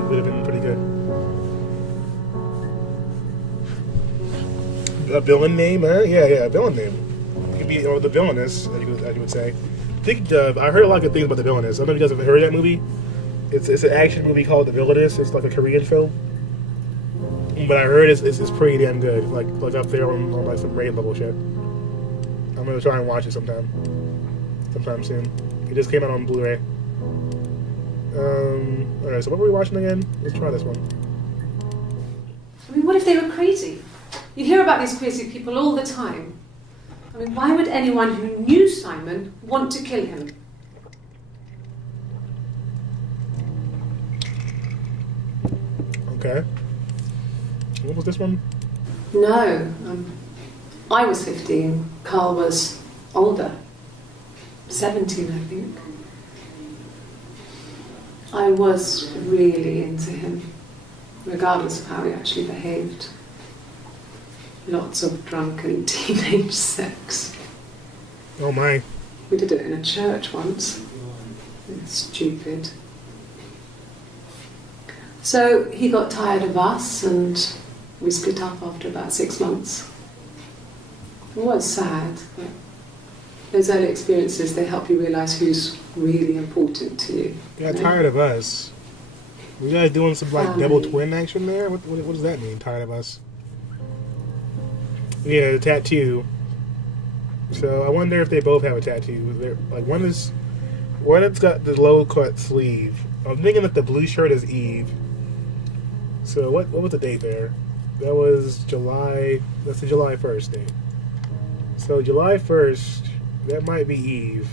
would have been pretty good. A villain name, huh? Yeah, a villain name. It could be, or the villainess, as you would say. I heard a lot of good things about the villainess. I don't know if you guys have heard of that movie. It's an action movie called The Villainess. It's like a Korean film. But I heard it's pretty damn good. Like up there on like some raid level shit. I'm gonna try and watch it sometime soon. It just came out on Blu-ray. Alright, so what were we watching again? Let's try this one. I mean, what if they were crazy? You hear about these crazy people all the time. I mean, why would anyone who knew Simon want to kill him? Okay. What was this one? No. I was 15. Carl was older. 17, I think. I was really into him, regardless of how he actually behaved. Lots of drunken teenage sex. Oh my. We did it in a church once. It's stupid. So he got tired of us and we split up after about 6 months. It was sad, but those early experiences, they help you realise who's really important to you. Got tired of us. You guys doing some like double twin action there? What does that mean, tired of us? Yeah, the tattoo. So I wonder if they both have a tattoo. They're, like one's got the low cut sleeve. I'm thinking that the blue shirt is Eve. So what was the date there? That was July. That's the July 1st date. So July 1st, that might be Eve.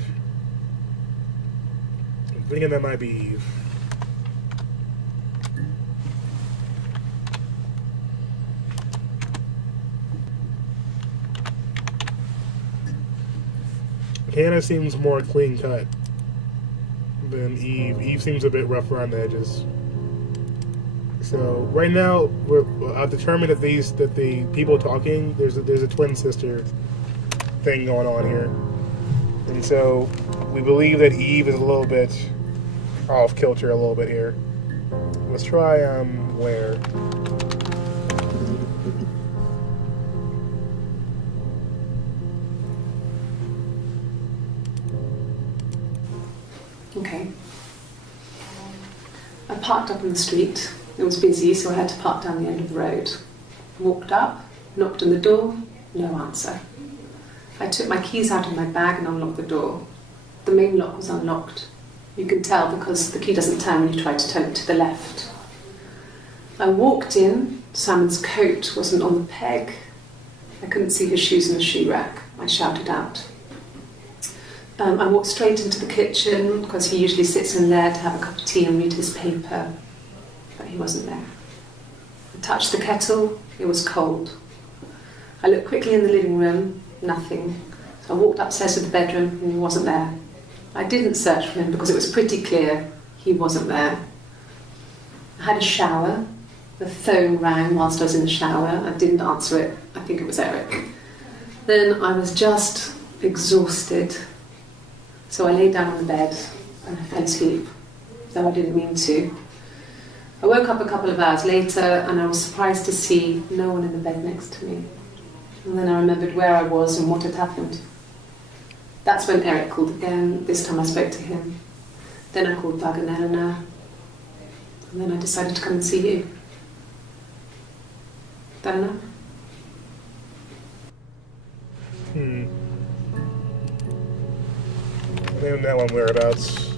I'm thinking that might be Eve. Hannah seems more clean cut than Eve. Eve seems a bit rough around the edges. So right now, I've determined that the people talking, there's a twin sister thing going on here, and so we believe that Eve is a little bit off kilter a little bit here. Let's try where. Okay. I parked up on the street. It was busy, so I had to park down the end of the road. Walked up, knocked on the door, no answer. I took my keys out of my bag and unlocked the door. The main lock was unlocked. You can tell because the key doesn't turn when you try to turn it to the left. I walked in. Simon's coat wasn't on the peg. I couldn't see his shoes in the shoe rack. I shouted out. I walked straight into the kitchen because he usually sits in there to have a cup of tea and read his paper, but he wasn't there. I touched the kettle, it was cold. I looked quickly in the living room, nothing. So I walked upstairs to the bedroom and he wasn't there. I didn't search for him because it was pretty clear he wasn't there. I had a shower. The phone rang whilst I was in the shower. I didn't answer it. I think it was Eric. Then I was just exhausted. So I lay down on the bed and I fell asleep, though I didn't mean to. I woke up a couple of hours later and I was surprised to see no one in the bed next to me. And then I remembered where I was and what had happened. That's when Eric called again. This time I spoke to him. Then I called Doug and Eleanor. And then I decided to come and see you. That enough? I don't know one whereabouts.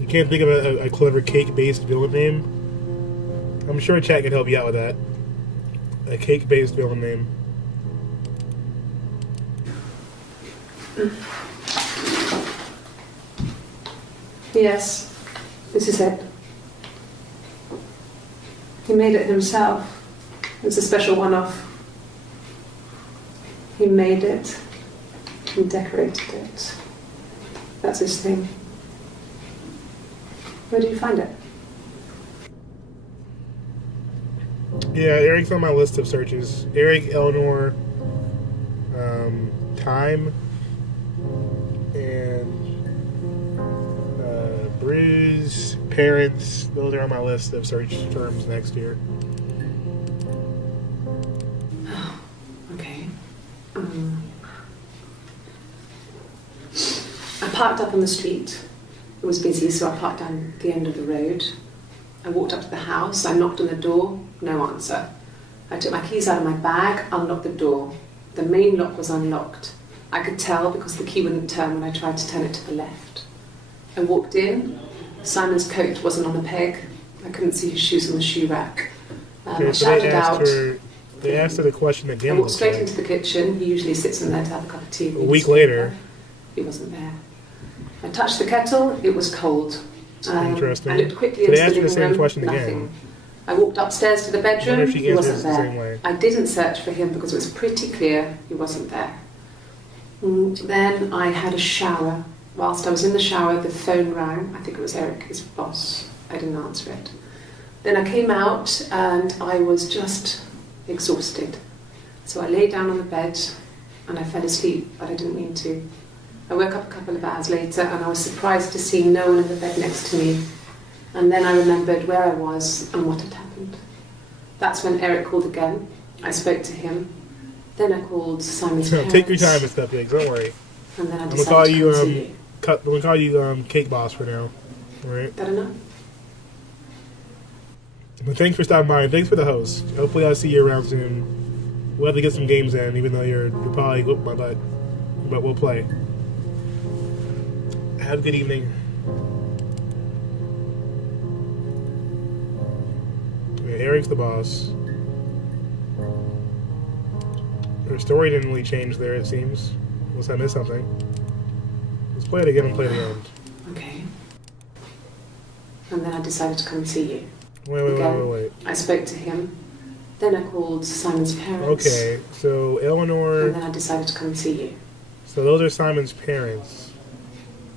You can't think of a clever cake-based villain name? I'm sure chat can help you out with that. A cake-based villain name. Yes, this is it. He made it himself. It's a special one-off. He made it. He decorated it. That's his thing. Where did you find it? Yeah, Eric's on my list of searches. Eric, Eleanor, time, and bruise, parents. Those are on my list of search terms next year. Okay. I parked up on the street. It was busy, so I parked down the end of the road. I walked up to the house. I knocked on the door. No answer. I took my keys out of my bag, unlocked the door. The main lock was unlocked. I could tell because the key wouldn't turn when I tried to turn it to the left. I walked in. Simon's coat wasn't on a peg. I couldn't see his shoes on the shoe rack. I shouted out. They asked her the question again. I walked straight into the kitchen. He usually sits in there to have a cup of tea. A week later. He wasn't there. I touched the kettle. It was cold. Interesting. I looked quickly So into they asked the you the living same room. question Nothing. again. I walked upstairs to the I wonder bedroom. if she He wasn't answers the same there. way. I didn't search for him because it was pretty clear he wasn't there. Then I had a shower. Whilst I was in the shower, the phone rang. I think it was Eric, his boss. I didn't answer it. Then I came out and I was just exhausted. So I lay down on the bed and I fell asleep, but I didn't mean to. I woke up a couple of hours later and I was surprised to see no one in the bed next to me. And then I remembered where I was and what had happened. That's when Eric called again. I spoke to him. Then I called Simon's parents. Take your time and stuff, Biggs. Don't worry. And then I I'm decided gonna call to you. come see you. I'm gonna call you Cake Boss for now. All right. Got enough? But thanks for stopping by and thanks for the host. Hopefully I'll see you around soon. We'll have to get some games in, even though you're probably whoop my butt. But we'll play. Have a good evening. Yeah, Eric's the boss. Her story didn't really change there, it seems. Unless I missed something. Let's play it again and play the end. Okay. And then I decided to come and see you. Wait. I spoke to him. Then I called Simon's parents. Okay, so Eleanor... And then I decided to come and see you. So those are Simon's parents.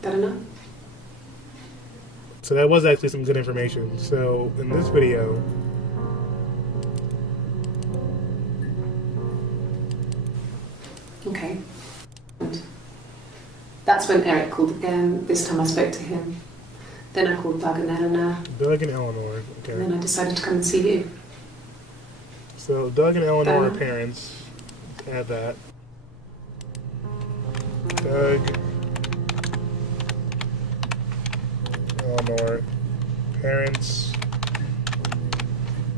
Got enough? So that was actually some good information. So in this video... Okay. And that's when Eric called again. This time I spoke to him. Then I called Doug and Eleanor. Doug and Eleanor, okay. And then I decided to come and see you. So Doug and Eleanor are parents. Add that. Doug, Eleanor, parents.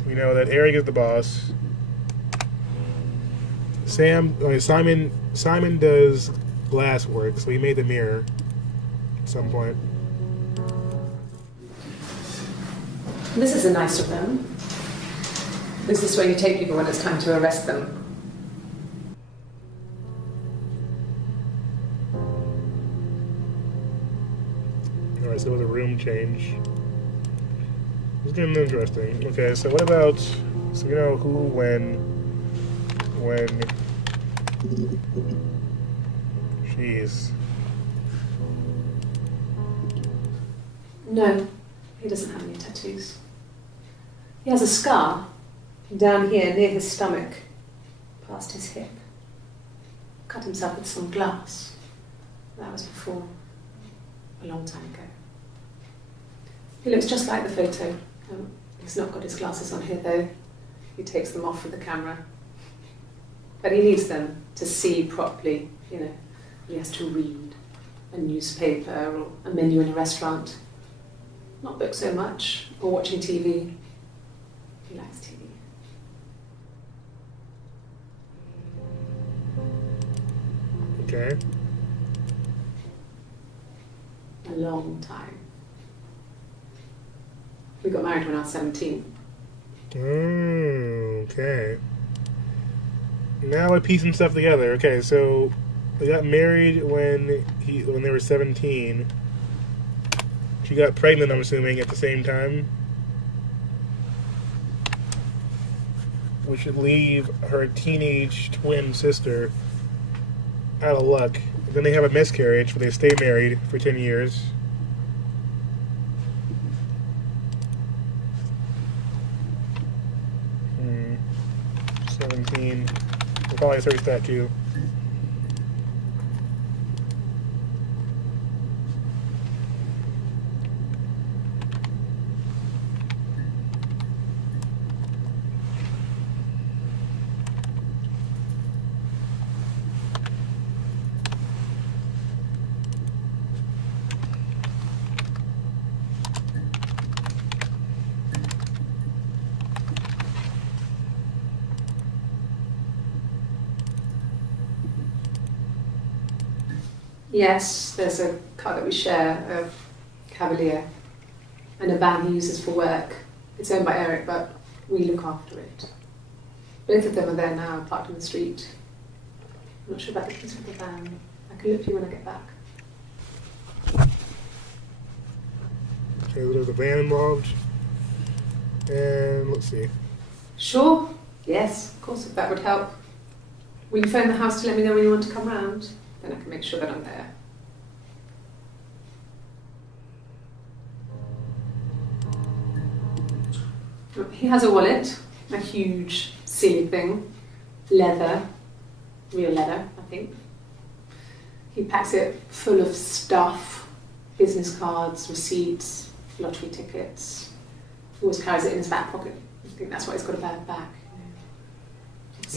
We know that Eric is the boss. Simon does glass work, so he made the mirror at some point. This is a nicer room. This is where you take people when it's time to arrest them. Alright, so it was a room change. It's getting interesting. Okay, so what about... So you know who, when... Jeez. No, he doesn't have any tattoos. He has a scar down here near his stomach, past his hip. Cut himself with some glass. That was before, a long time ago. He looks just like the photo. He's not got his glasses on here though. He takes them off with the camera. But he needs them to see properly, you know. He has to read a newspaper or a menu in a restaurant. Not book so much, or watching TV. He likes TV. Okay. A long time. We got married when I was 17. Okay. Now we're piecing stuff together. Okay, so they got married when they were 17. She got pregnant, I'm assuming, at the same time. Which should leave her teenage twin sister out of luck. Then they have a miscarriage, but they stay married for 10 years. Hmm. 17. We'll probably search that too. Yes, there's a car that we share, a Cavalier, and a van he uses for work. It's owned by Eric, but we look after it. Both of them are there now, parked in the street. I'm not sure about the keys for the van. I can look for you when I get back. Okay, there's a van involved. And let's see. Sure. Yes, of course, if that would help. Will you phone the house to let me know when you want to come round? Then I can make sure that I'm there. He has a wallet, a huge, silly thing, leather, real leather, I think. He packs it full of stuff, business cards, receipts, lottery tickets. He always carries it in his back pocket. I think that's why he's got a bad back.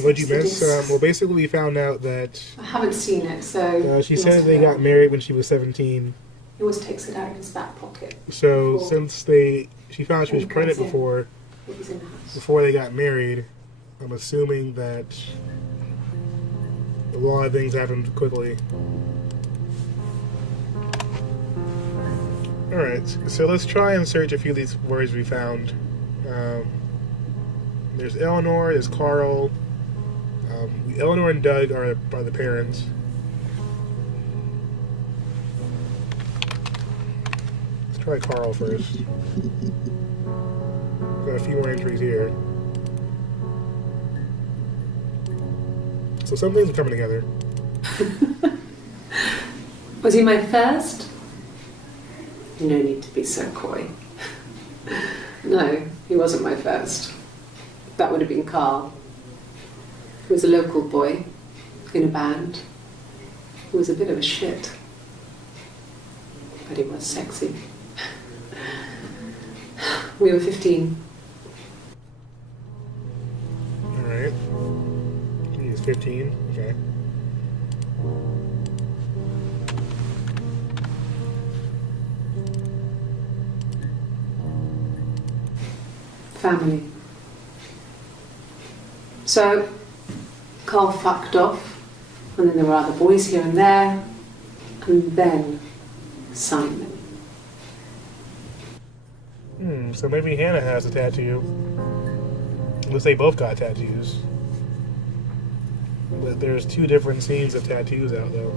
What'd you miss? Well, basically, we found out that I haven't seen it, so... she said they got married when she was 17. He always takes it out of his back pocket. So, since she found she was pregnant before they got married, I'm assuming that a lot of things happened quickly. Alright, so let's try and search a few of these words we found. There's Eleanor, there's Carl. Eleanor and Doug are the parents. Let's try Carl first. Got a few more entries here. So some things are coming together. Was he my first? No need to be so coy. No, he wasn't my first. That would have been Carl. He was a local boy in a band. He was a bit of a shit. But he was sexy. We were 15. Alright. He was 15, okay. Family. So, Carl fucked off, and then there were other boys here and there, and then Simon. So maybe Hannah has a tattoo. Unless they both got tattoos. But there's two different scenes of tattoos out, though.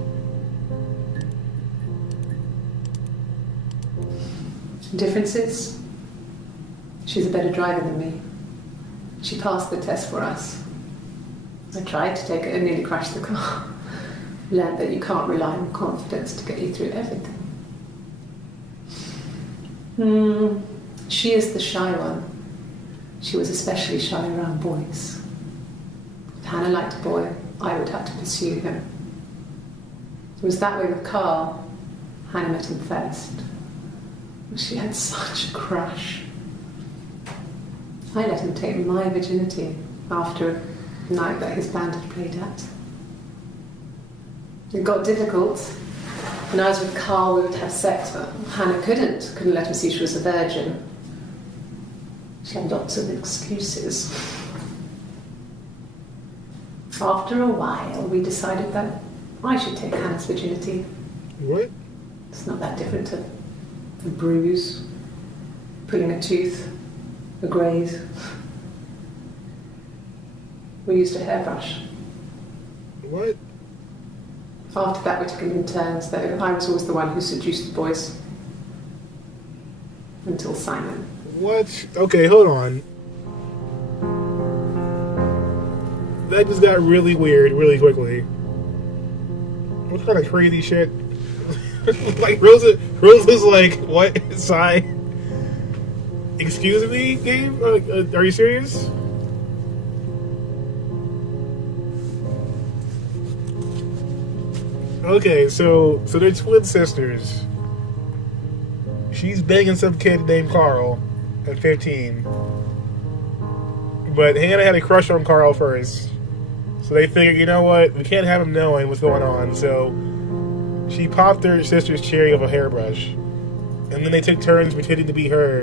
Differences? She's a better driver than me. She passed the test for us. I tried to take it and nearly crashed the car. Learned that you can't rely on confidence to get you through everything. She is the shy one. She was especially shy around boys. If Hannah liked a boy, I would have to pursue him. It was that way with Carl. Hannah met him first. She had such a crush. I let him take my virginity after a night that his band had played at. It got difficult. When I was with Carl, we would have sex, but Hannah couldn't let him see she was a virgin. She had lots of excuses. After a while, we decided that I should take Hannah's virginity. What? It's not that different to a bruise, pulling a tooth, a graze. We used a hairbrush. What? After that, we took it in turns, though. I was always the one who seduced the boys. Until Simon. What? Okay, hold on. That just got really weird really quickly. What kind of crazy shit? Like, Rosa's like, what? Sigh? Excuse me, Gabe? Are you serious? Okay, so they're twin sisters. She's banging some kid named Carl at 15. But Hannah had a crush on Carl first. So they figured, you know what? We can't have him knowing what's going on. So she popped her sister's cherry with a hairbrush. And then they took turns pretending to be her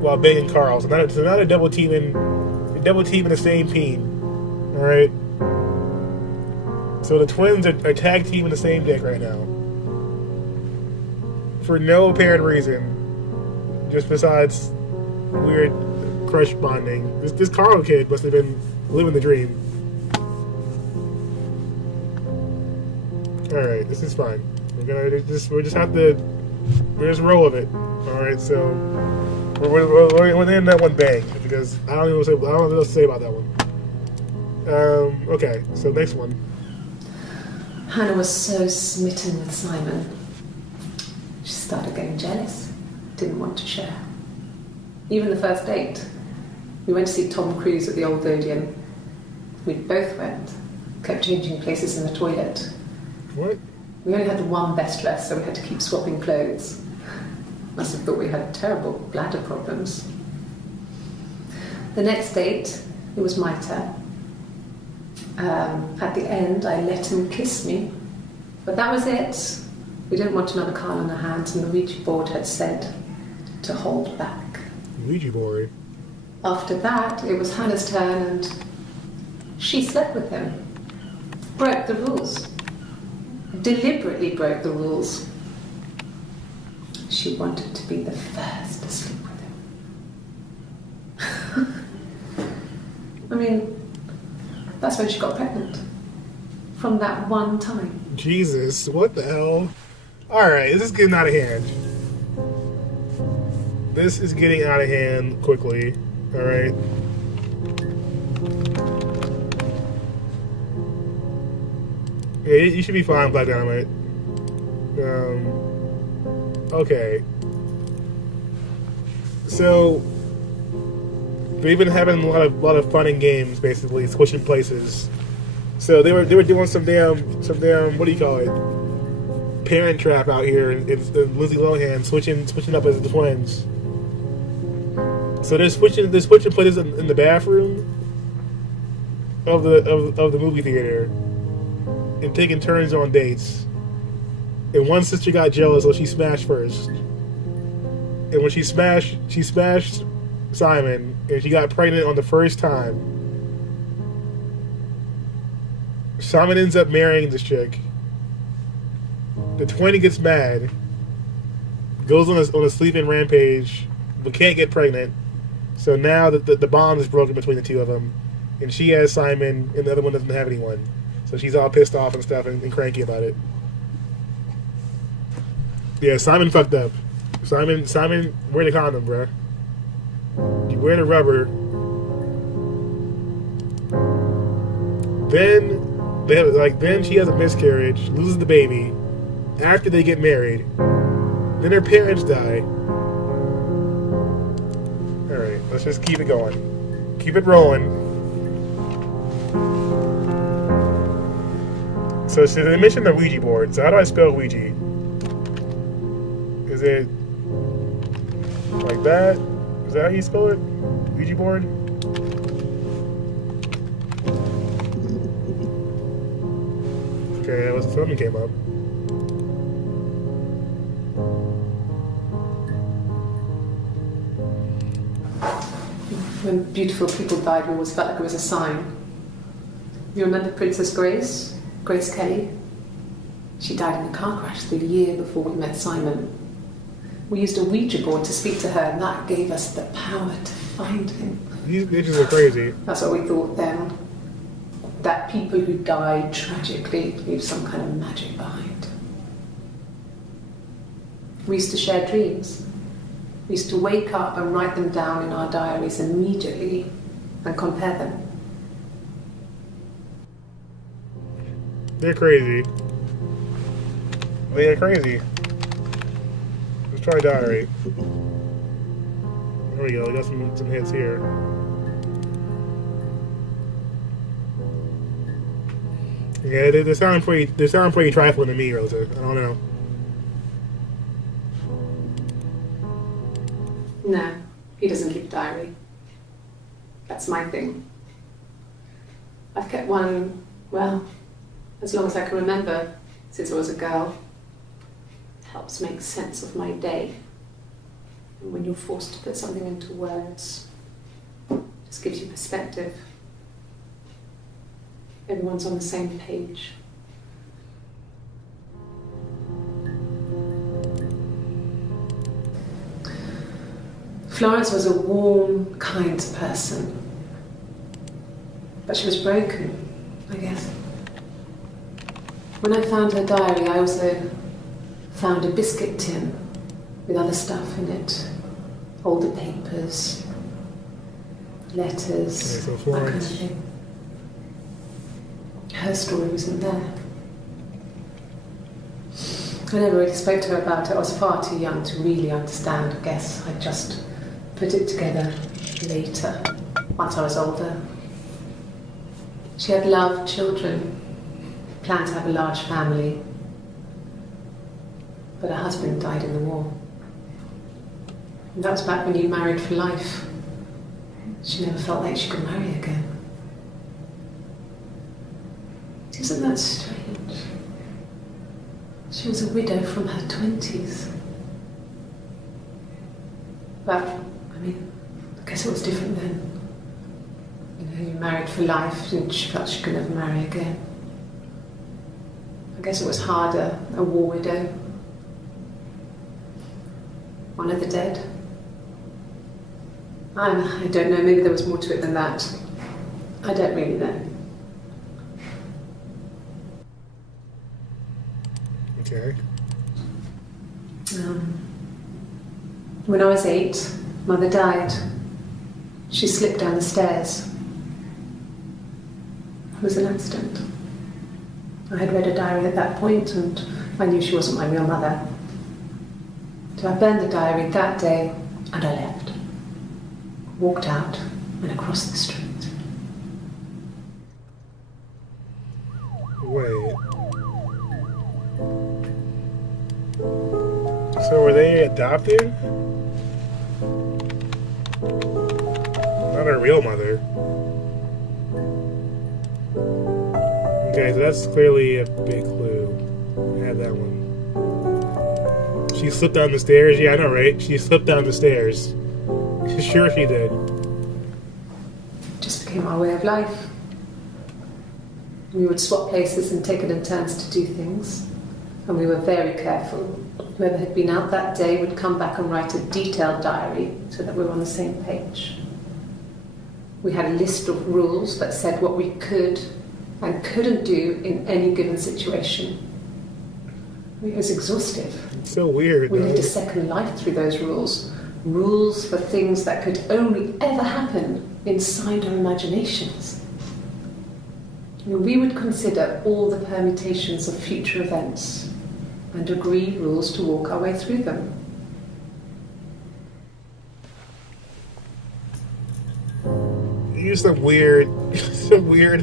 while banging Carl. So now they're double teaming the same team. Alright? So the twins are tag teaming the same deck right now. For no apparent reason. Just besides weird crush bonding. This Carl kid must have been living the dream. Alright, this is fine. We're just roll with it. Alright, so we're gonna end that one bang because I don't know what to say about that one. Okay, so next one. Hannah was so smitten with Simon. She started getting jealous, didn't want to share. Even the first date, we went to see Tom Cruise at the Old Odeon. We both went, kept changing places in the toilet. What? We only had the one best dress, so we had to keep swapping clothes. Must have thought we had terrible bladder problems. The next date, it was my turn. At the end, I let him kiss me. But that was it. We didn't want another card on our hands, and the Ouija board had said to hold back. Ouija board? After that, it was Hannah's turn, and she slept with him. Broke the rules. Deliberately broke the rules. She wanted to be the first to sleep with him. I mean, that's when she got pregnant. From that one time. Jesus, what the hell? Alright, this is getting out of hand. This is getting out of hand quickly. Alright. Yeah, you should be fine, Black Dynamite. Okay. So they've been having a lot of fun and games, basically switching places. So they were doing some damn what do you call it? Parent Trap out here, and Lindsay Lohan switching up as the twins. So they're switching places in the bathroom of the movie theater and taking turns on dates. And one sister got jealous, so she smashed first. And when she smashed Simon, and she got pregnant on the first time. Simon ends up marrying this chick. The twin gets mad, goes on a sleeping rampage, but can't get pregnant. So now the bond is broken between the two of them, and she has Simon, and the other one doesn't have anyone. So she's all pissed off and stuff and cranky about it. Yeah, Simon fucked up. Simon, wear the condom, bruh. You wear the rubber. Then she has a miscarriage, loses the baby. After they get married, then her parents die. All right, let's just keep it going. Keep it rolling. So they mentioned the Ouija board. So how do I spell Ouija? Is it like that? Is that how you spell it? Ouija board? Okay, something came up. When beautiful people died, we always felt like it was a sign. You remember Princess Grace? Grace Kelly? She died in a car crash the year before we met Simon. We used a Ouija board to speak to her, and that gave us the power to find him. These bitches are crazy. That's what we thought then. That people who died tragically leave some kind of magic behind. We used to share dreams. We used to wake up and write them down in our diaries immediately and compare them. They're crazy. They are crazy. Let's try diary. There we go. We got some hits here. Yeah, they sound pretty trifling to me, Rosa. I don't know. No, he doesn't keep a diary. That's my thing. I've kept one, well, as long as I can remember, since I was a girl. It helps make sense of my day. And when you're forced to put something into words, it just gives you perspective. Everyone's on the same page. Florence was a warm, kind person. But she was broken, I guess. When I found her diary, I also found a biscuit tin with other stuff in it. Older papers, letters, So that kind of Florence. thing. Her story wasn't there. I never really spoke to her about it. I was far too young to really understand, I guess. I just put it together later, once I was older. She had loved children, planned to have a large family, but her husband died in the war. And that was back when you married for life. She never felt like she could marry again. Isn't that strange? She was a widow from her 20s. But, I mean, I guess it was different then. You know, you married for life and she felt she could never marry again. I guess it was harder, a war widow. One of the dead. I don't know, maybe there was more to it than that. I don't really know. Okay. When I was 8, Mother died. She slipped down the stairs. It was an accident. I had read a diary at that point and I knew she wasn't my real mother. So I burned the diary that day and I left. Walked out and across the street. Wait. So were they adopted? Not her real mother. Okay, so that's clearly a big clue. I had that one. She slipped down the stairs. Yeah, I know, right? She slipped down the stairs. Sure she did. Just became our way of life. We would swap places and take it in turns to do things. And we were very careful. Whoever had been out that day would come back and write a detailed diary so that we were on the same page. We had a list of rules that said what we could and couldn't do in any given situation. It was exhaustive. It's so weird, We though. lived a second life through those rules. Rules for things that could only ever happen inside our imaginations. We would consider all the permutations of future events and agree rules to walk our way through them. You're some weird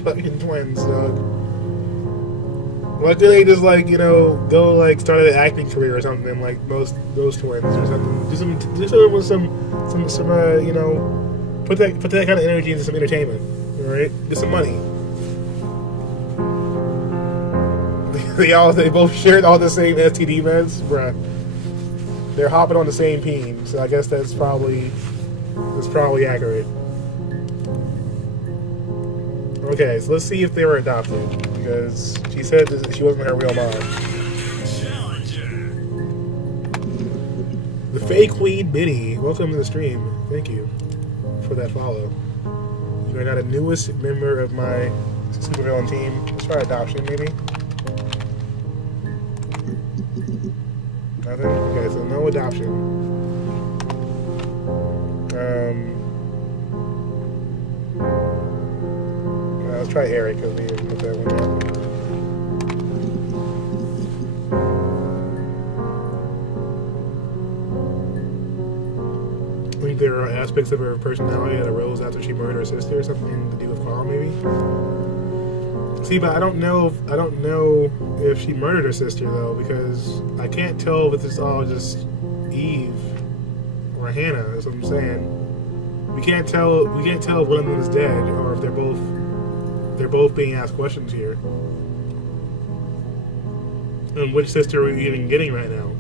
fucking twins, dog. Why did they just go start an acting career or something like those twins or something? Do something with some put that kind of energy into some entertainment, all right? Get some money. They both shared all the same STD meds, bruh. They're hopping on the same team, so I guess that's probably accurate. Okay, so let's see if they were adopted, because she said that she wasn't her real mom. The fake weed Biddy, welcome to the stream. Thank you for that follow. You are now the newest member of my supervillain team. Let's try adoption, maybe. Nothing? Okay, so no adoption. Let's try Eric, because we didn't put that one out. I think there are aspects of her personality that arose after she murdered her sister, or something to do with Carl, maybe. See, but I don't know if she murdered her sister though, because I can't tell if it's all just Eve or Hannah. That's what I'm saying. We can't tell if one of them is dead or if they're both being asked questions here. And which sister are we even getting right now?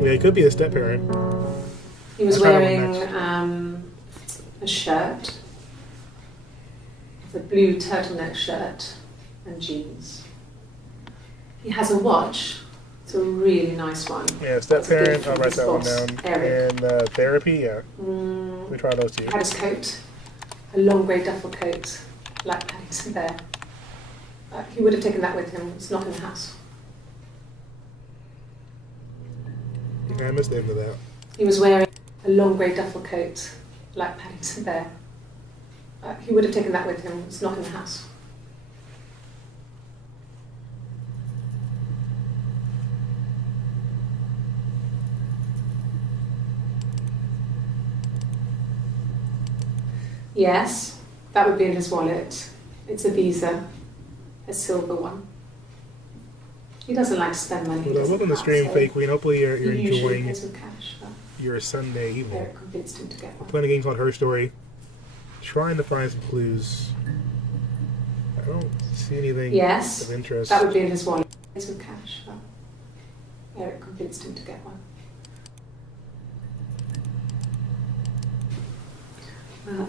Yeah, it could be a step-parent. He was That's kind of wearing a shirt, a blue turtleneck shirt, and jeans. He has a watch. It's a really nice one. Yeah, step parent, I'll write His that one boss, down. Eric. And therapy, yeah. We try those two. He had his coat, a long grey duffel coat, like Paddington Bear. He would have taken that with him. It's not in the house. I missed the end of that. He was wearing a long grey duffel coat, like Paddington Bear. He would have taken that with him. It's not in the house. Yes, that would be in his wallet. It's a Visa, a silver one. He doesn't like to spend money. Well, welcome to Stream Fake Queen. Hopefully you're enjoying pays with cash, but your Sunday evening. Eric convinced him to get one. Playing a game called Her Story. Trying to find some clues. I don't see anything Yes, of interest. that would be in his wallet. Pays with cash, but Eric convinced him to get one.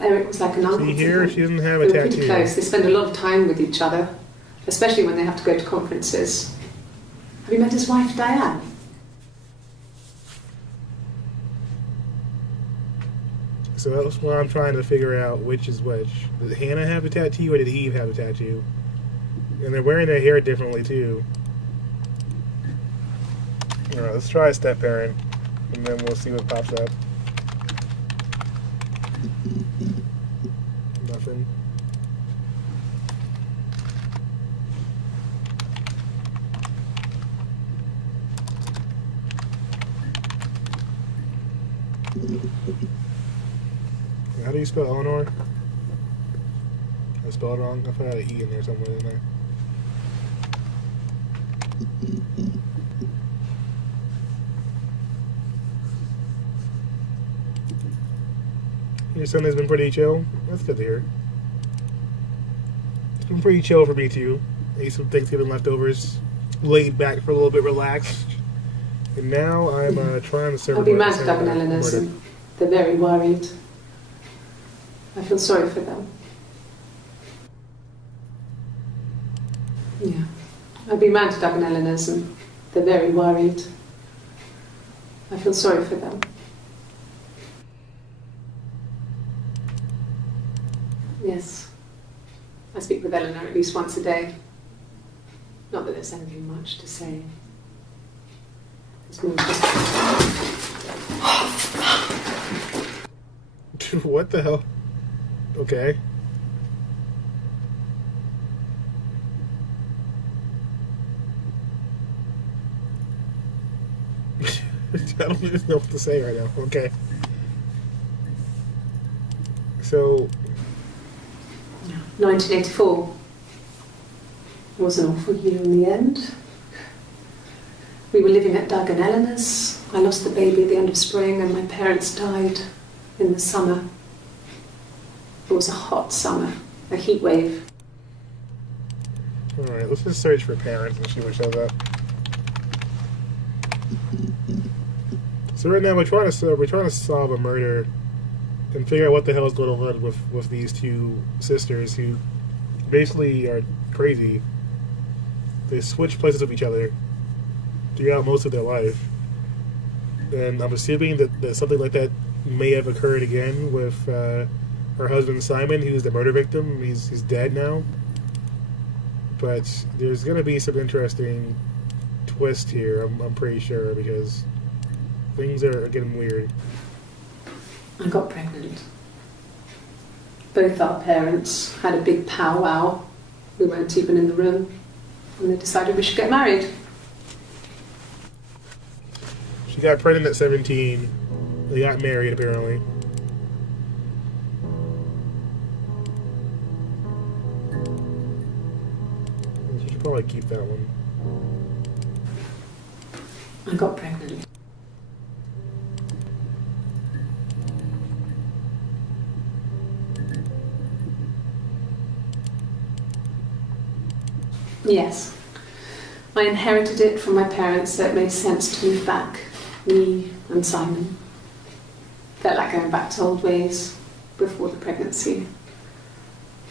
Eric was like an uncle. See to here, him. she doesn't have They a were pretty tattoo. close. They spend a lot of time with each other, especially when they have to go to conferences. Have you met his wife, Diane? So that's why I'm trying to figure out which is which. Did Hannah have a tattoo or did Eve have a tattoo? And they're wearing their hair differently too. Alright, let's try a step parent. And then we'll see what pops up. Nothing. How do you spell Eleanor? I spelled it wrong. I thought I had an E in there somewhere in there. Your Sunday's been pretty chill. That's good to hear. It's been pretty chill for me too. Ate some Thanksgiving leftovers, laid back for a little bit, relaxed. And now I'm trying to serve. I'll be mad at Doug and Eleanor's, and they're very worried. I feel sorry for them. Yeah. I'll be mad at Doug and Eleanor's, and they're very worried. I feel sorry for them. Yes. I speak with Eleanor at least once a day. Not that there's anything much to say. It's more just... What the hell? Okay. I don't even know what to say right now. Okay. So, 1984 was an awful year in the end. We were living at Doug and Eleanor's. I lost the baby at the end of spring and my parents died in the summer. It was a hot summer, a heat wave. alright, let's just search for parents and see what shows up. So right now we're trying to solve a murder and figure out what the hell is going on with these two sisters who basically are crazy. They switch places with each other throughout most of their life. And I'm assuming that something like that may have occurred again with her husband Simon, who's the murder victim. He's dead now. But there's going to be some interesting twist here, I'm pretty sure, because things are getting weird. I got pregnant. Both our parents had a big powwow. We weren't even in the room. And they decided we should get married. She got pregnant at 17. They got married, apparently. You should probably keep that one. I got pregnant. Yes. I inherited it from my parents, so it made sense to move back. Me and Simon. Felt like going back to old ways before the pregnancy.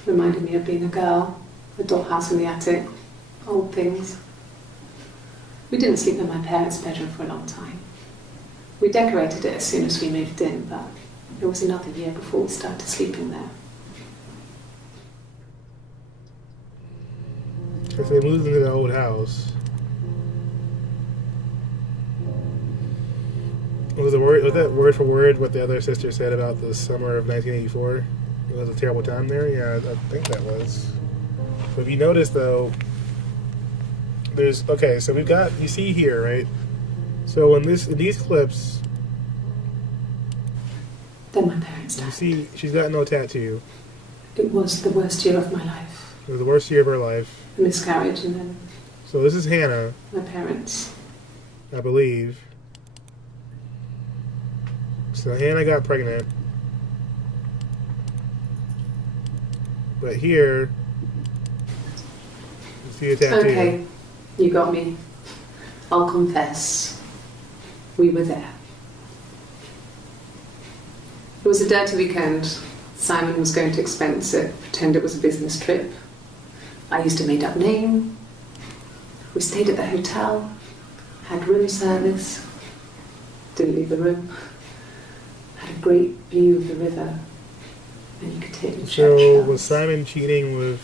Reminded me of being a girl. A dollhouse in the attic. Old things. We didn't sleep in my parents' bedroom for a long time. We decorated it as soon as we moved in, but it was another year before we started sleeping there. If they moved into the old house, was that word for word what the other sister said about the summer of 1984? It was a terrible time there. Yeah, I think that was. But if you notice, though, so we've got, you see here, right? So in these clips, Then my parents you died. see she's got no tattoo. It was the worst year of my life. It was the worst year of her life. A miscarriage, and then So this is Hannah, my parents. I believe. So Hannah got pregnant. But here, you see a tattoo. Okay, you got me. I'll confess. We were there. It was a dirty weekend. Simon was going to expense it, pretend it was a business trip. I used a made-up name. We stayed at the hotel, had room service, didn't leave the room, had a great view of the river, and you could hear the church So bells. was Simon cheating with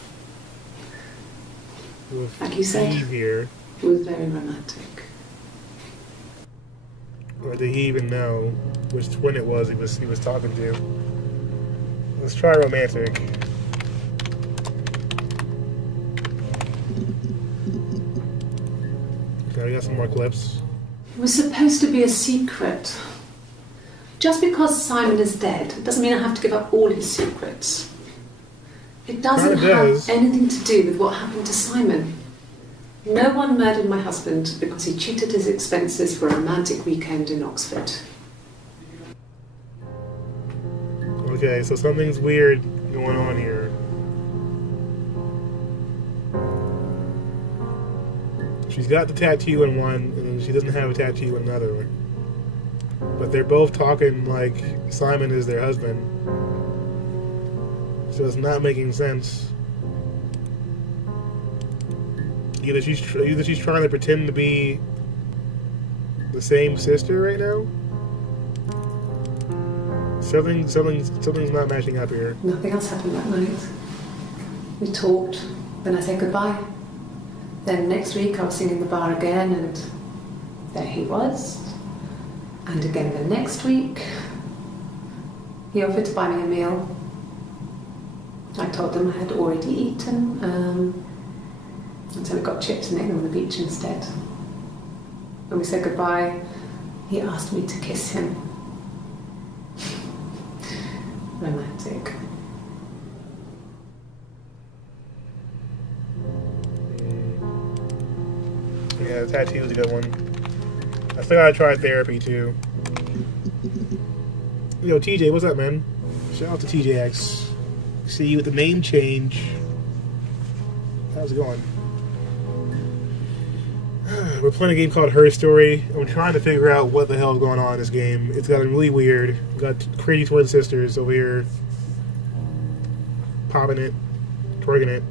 Like you said. Eve here? It was very romantic. Or did he even know which twin it was he was talking to? Let's try romantic. Okay, we got some more clips. It was supposed to be a secret. Just because Simon is dead doesn't mean I have to give up all his secrets. It doesn't Kinda have does. anything to do with what happened to Simon. No one murdered my husband because he cheated his expenses for a romantic weekend in Oxford. Okay, so something's weird going on here. She's got the tattoo in one, and then she doesn't have a tattoo in another one. But they're both talking like Simon is their husband. So it's not making sense. Either she's trying to pretend to be the same sister right now. Something's not matching up here. Nothing else happened that night. We talked, then I said goodbye. Then next week I was singing in the bar again, and there he was. And again the next week, he offered to buy me a meal. I told him I had already eaten, and so we got chips and ate them on the beach instead. When we said goodbye, he asked me to kiss him. Romantic. Yeah, the tattoo was a good one. I still gotta try therapy too. Yo, TJ, what's up, man? Shout out to TJX. See you with the name change. How's it going? We're playing a game called Her Story. I'm trying to figure out what the hell is going on in this game. It's gotten really weird. Got crazy twin sisters over here popping it, twerking it.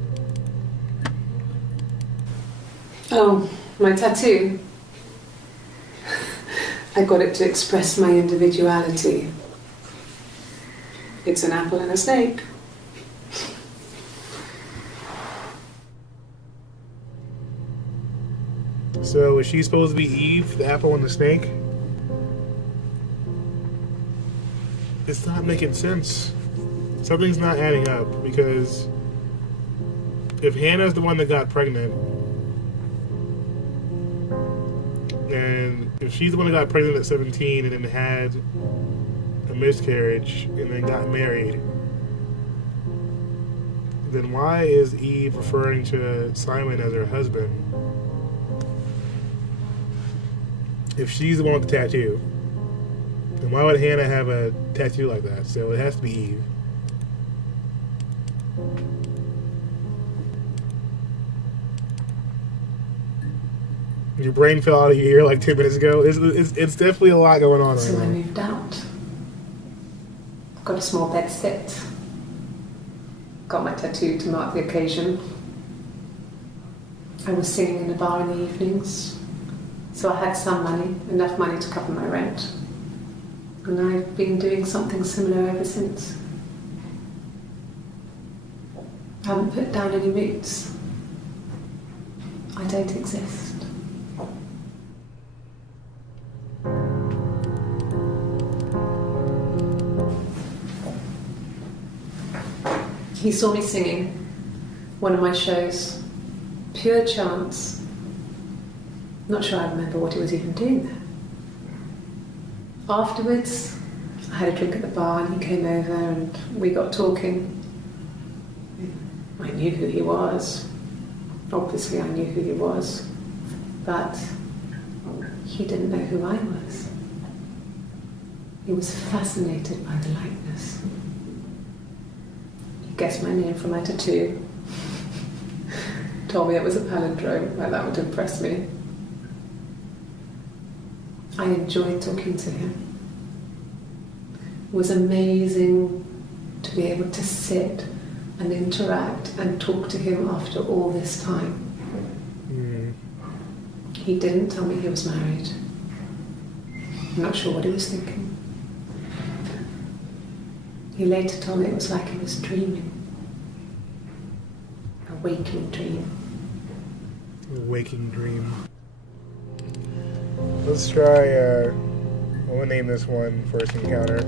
Oh, my tattoo. I got it to express my individuality. It's an apple and a snake. So is she supposed to be Eve, the apple and the snake? It's not making sense. Something's not adding up, because if Hannah's the one that got pregnant, and if she's the one that got pregnant at 17 and then had a miscarriage and then got married, then why is Eve referring to Simon as her husband? If she's the one with the tattoo, then why would Hannah have a tattoo like that? So it has to be Eve. Your brain fell out of your ear like 10 minutes ago. It's definitely a lot going on So I right now. moved out. Got a small bed sit. Got my tattoo to mark the occasion. I was singing in a bar in the evenings, so I had some money, enough money to cover my rent. And I've been doing something similar ever since. I haven't put down any roots. I don't exist. He saw me singing one of my shows, pure chance. Not sure I remember what he was even doing there. Afterwards, I had a drink at the bar and he came over and we got talking. I knew who he was. Obviously I knew who he was, but he didn't know who I was. He was fascinated by the likeness. He guessed my name from my tattoo. Told me it was a palindrome, like that would impress me. I enjoyed talking to him. It was amazing to be able to sit and interact and talk to him after all this time. He didn't tell me he was married. I'm not sure what he was thinking. He later told me it was like he was dreaming. A waking dream. A waking dream. Let's try, we'll name this one First Encounter.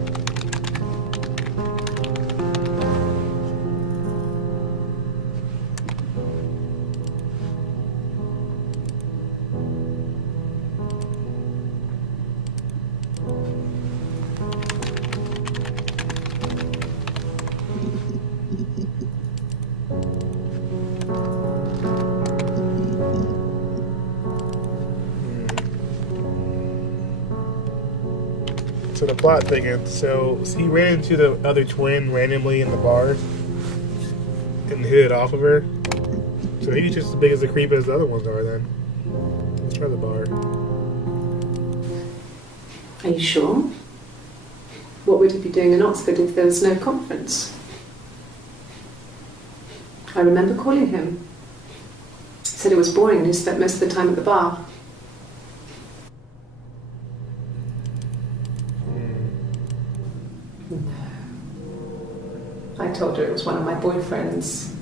So the plot thickens. So he ran into the other twin randomly in the bar and hit it off of her. So he's just as big as a creep as the other ones are then. Let's try the bar. Are you sure? What would he be doing in Oxford if there was no conference? I remember calling him. He said it was boring and he spent most of the time at the bar. I told her it was one of my boyfriends,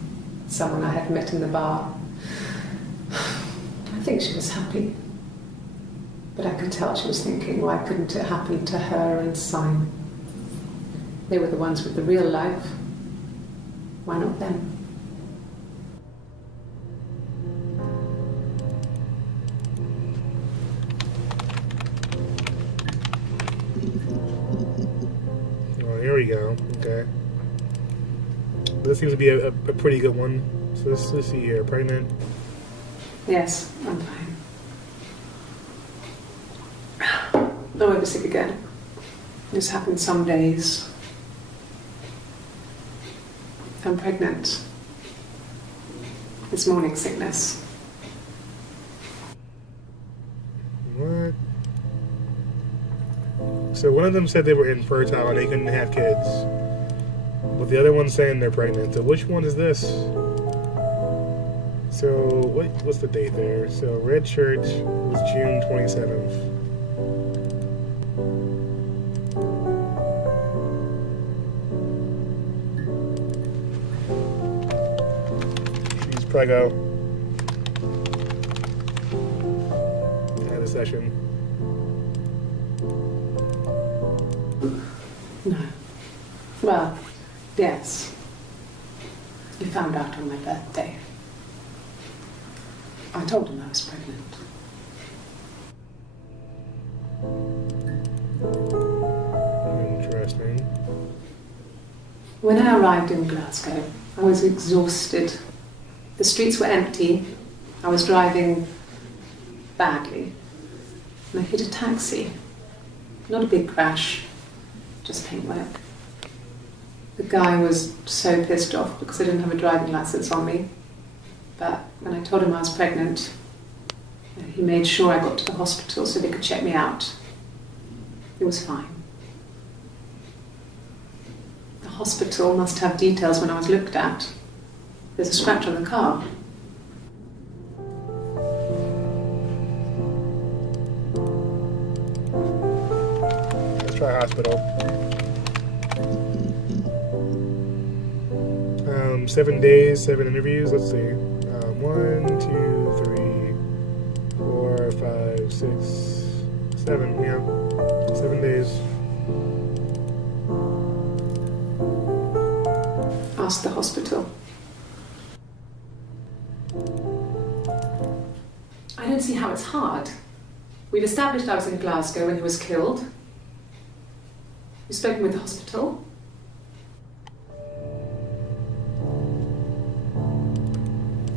someone I had met in the bar. I think she was happy. But I could tell she was thinking, why couldn't it happen to her and Simon? They were the ones with the real life. Why not them? Oh, here we go. Okay. This seems to be a pretty good one. So let's see here. Pregnant? Yes, I'm fine. I won't be sick again. This happens some days. I'm pregnant. It's morning sickness. What? So one of them said they were infertile and they couldn't have kids. But the other one's saying they're pregnant. So which one is this? So what's the date there? So red shirt was June 27th. She's preggo. Had a session. No. Well, yes. You found out on my birthday. I told him I was pregnant. Interesting. When I arrived in Glasgow, I was exhausted. The streets were empty. I was driving badly. And I hit a taxi. Not a big crash, just paintwork. The guy was so pissed off because I didn't have a driving license on me. But when I told him I was pregnant, he made sure I got to the hospital so they could check me out. It was fine. The hospital must have details when I was looked at. There's a scratch on the car. hospital. 7 days, 7 interviews. Let's see. 1, 2, 3, 4, 5, 6, 7. Yeah, 7 days. Ask the hospital. I don't see how it's hard. We've established I was in Glasgow when he was killed. You've spoken with the hospital.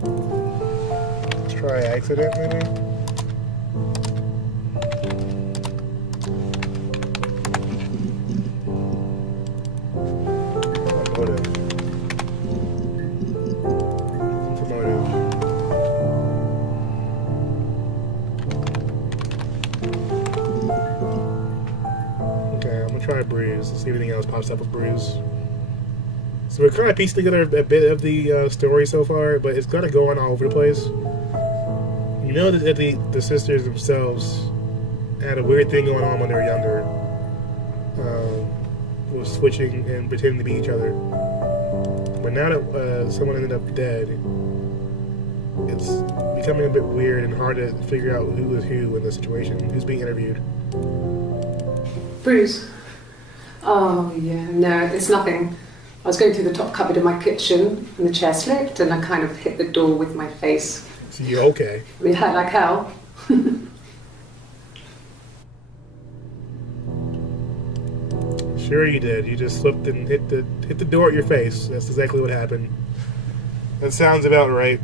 Let's try accident, maybe? Motive. For motive. Okay, I'm gonna try bruise. Let's see if anything else pops up with bruise. So we're kind of piecing together a bit of the story so far, but it's kind of going all over the place. You know that the sisters themselves had a weird thing going on when they were younger. Was switching and pretending to be each other. But now that someone ended up dead, it's becoming a bit weird and hard to figure out who is who in the situation, who's being interviewed. Bruce. Oh, yeah, no, it's nothing. I was going through the top cupboard in my kitchen and the chair slipped and I kind of hit the door with my face. So you're okay? I mean, it hurt like hell. Sure you did. You just slipped and hit the door at your face. That's exactly what happened. That sounds about right.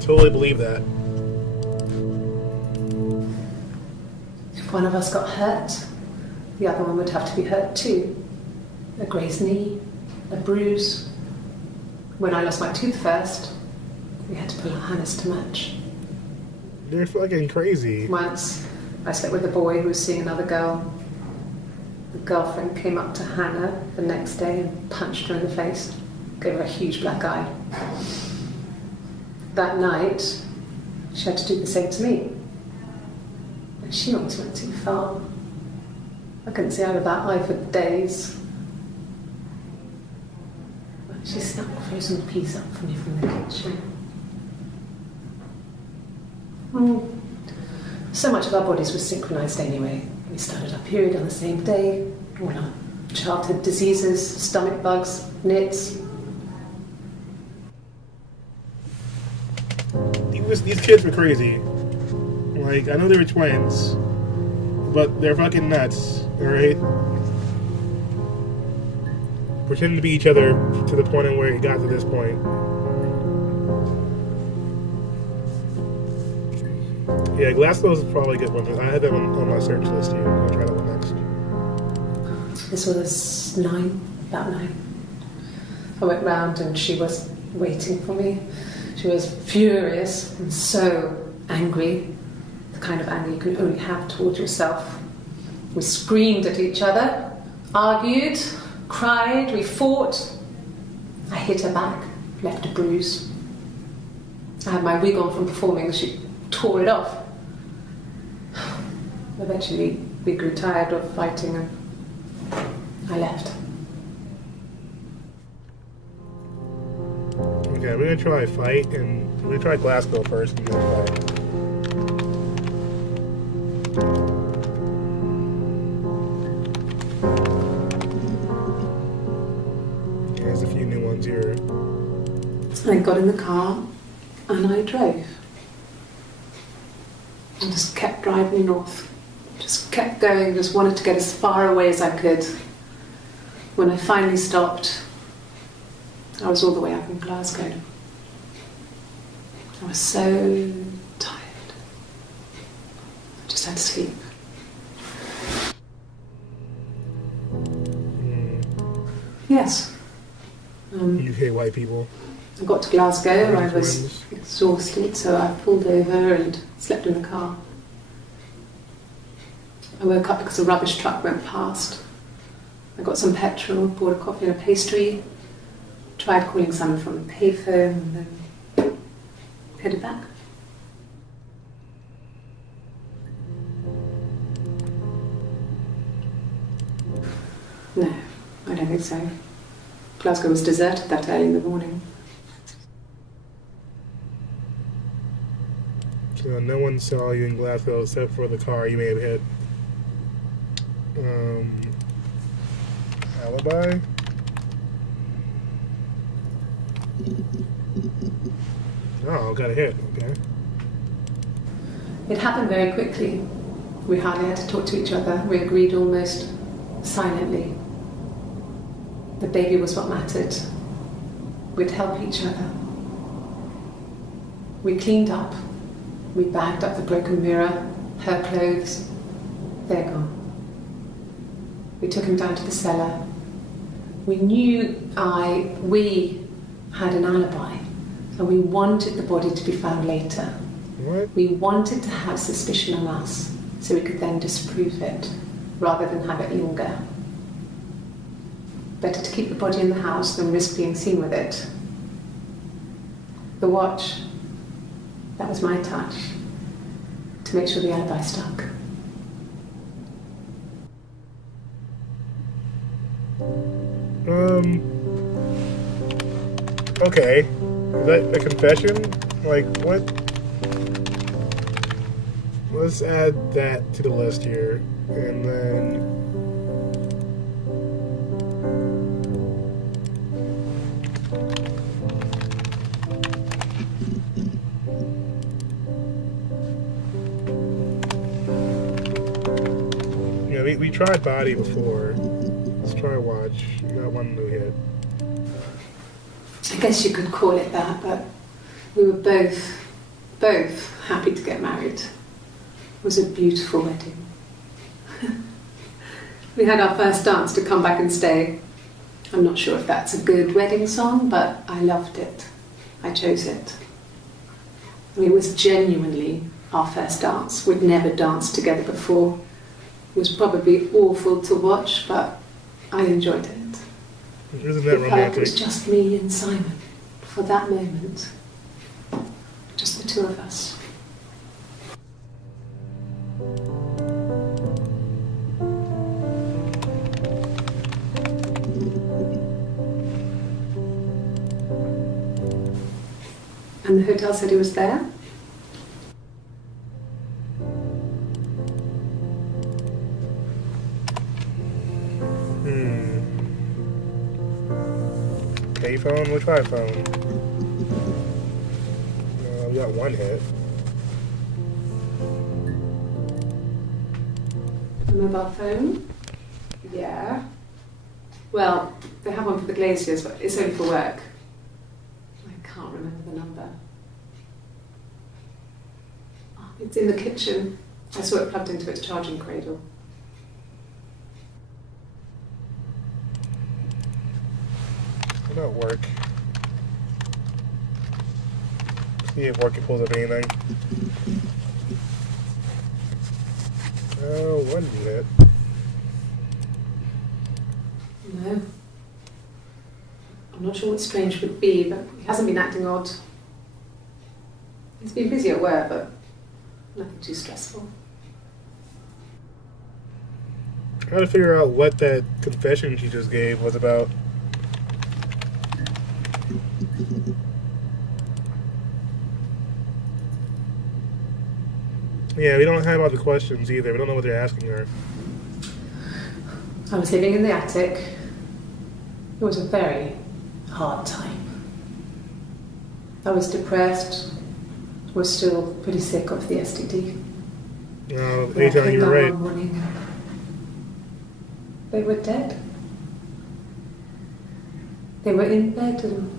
Totally believe that. If one of us got hurt, the other one would have to be hurt too. A grazed knee, a bruise. When I lost my tooth first, we had to pull our harness to match. You're fucking crazy. Once, I slept with a boy who was seeing another girl. The girlfriend came up to Hannah the next day and punched her in the face, gave her a huge black eye. That night, she had to do the same to me. And she almost went too far. I couldn't see out of that eye for days. She snuck a frozen piece up for me from the kitchen. So much of our bodies was synchronized anyway. We started our period on the same day. All our childhood diseases, stomach bugs, nits. These kids were crazy. Like, I know they were twins, but they're fucking nuts, alright? Pretending to be each other to the point of where it got to this point. Yeah, Glasgow's probably a good one. I had that on my search list here. I'll try that one next. This was about 9. I went round and she was waiting for me. She was furious and so angry. The kind of anger you can only have towards yourself. We screamed at each other, argued, cried, we fought. I hit her back, left a bruise. I had my wig on from performing, she tore it off. Eventually, we grew tired of fighting and I left. Okay, we're gonna try fight, and we're gonna try Glasgow first and then fight. There's a few new ones here. I got in the car and I drove. I just kept driving north. Just kept going, just wanted to get as far away as I could. When I finally stopped, I was all the way up in Glasgow. I was so tired. I just had to sleep. Yes. You hate white people. I got to Glasgow, I was Friends. exhausted, so I pulled over and slept in the car. I woke up because a rubbish truck went past. I got some petrol, bought a coffee and a pastry, tried calling someone from the payphone, and then headed back. No, I don't think so. Glasgow was deserted that early in the morning. So no one saw you in Glasgow except for the car you may have hit. Alibi? Oh, got a hit. Okay. It happened very quickly. We hardly had to talk to each other. We agreed almost silently. The baby was what mattered. We'd help each other. We cleaned up. We bagged up the broken mirror, her clothes. They're gone. We took him down to the cellar. We knew we had an alibi, and we wanted the body to be found later. What? We wanted to have suspicion on us, so we could then disprove it, rather than have it linger. Better to keep the body in the house than risk being seen with it. The watch, that was my touch, to make sure the alibi stuck. Okay. Is that a confession? Like, what? Let's add that to the list here. And then... yeah, we tried body before. Let's try watch. We got one new hit. I guess you could call it that, but we were both happy to get married. It was a beautiful wedding. We had our first dance to Come Back and Stay. I'm not sure if that's a good wedding song, but I loved it. I chose it. I mean, it was genuinely our first dance. We'd never danced together before. It was probably awful to watch, but I enjoyed it. Isn't that It felt like it romantic? was just me and Simon for that moment. Just the two of us. And the hotel said he was there? Payphone? Which iPhone? We got one hit. A mobile phone? Yeah. Well, they have one for the Glaciers, but it's only for work. I can't remember the number. Oh, it's in the kitchen. I saw it plugged into its charging cradle. What about work? See if work pulls up anything. Oh, one hit. No. I'm not sure what strange would be, but he hasn't been acting odd. He's been busy at work, but nothing too stressful. Trying to figure out what that confession she just gave was about. Yeah, we don't have all the questions either. We don't know what they're asking her. I was living in the attic. It was a very hard time. I was depressed. Was still pretty sick of the STD. Anytime you were right. One morning, they were dead. They were in bed and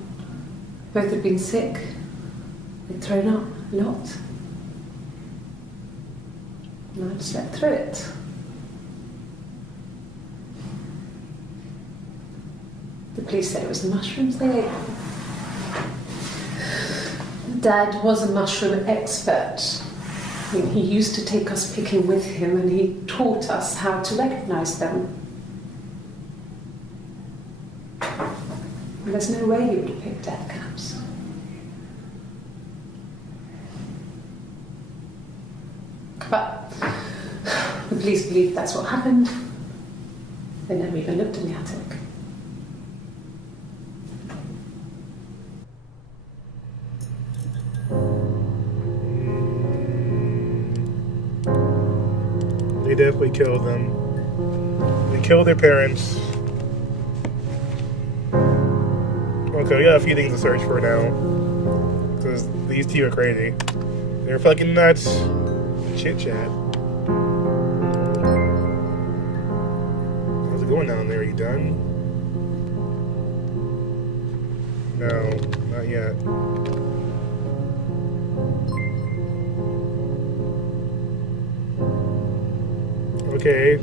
both had been sick. They'd thrown up a lot. And I'd slept through it. The police said it was the mushrooms they ate. Dad was a mushroom expert. I mean, he used to take us picking with him and he taught us how to recognise them. And there's no way you would have picked death caps. But the police believe that's what happened. They never even looked in the attic. They definitely killed them. They killed their parents. Okay, we got a few things to search for now. Because these two are crazy. They're fucking nuts. Chit chat. How's it going down there? Are you done? No, not yet. Okay.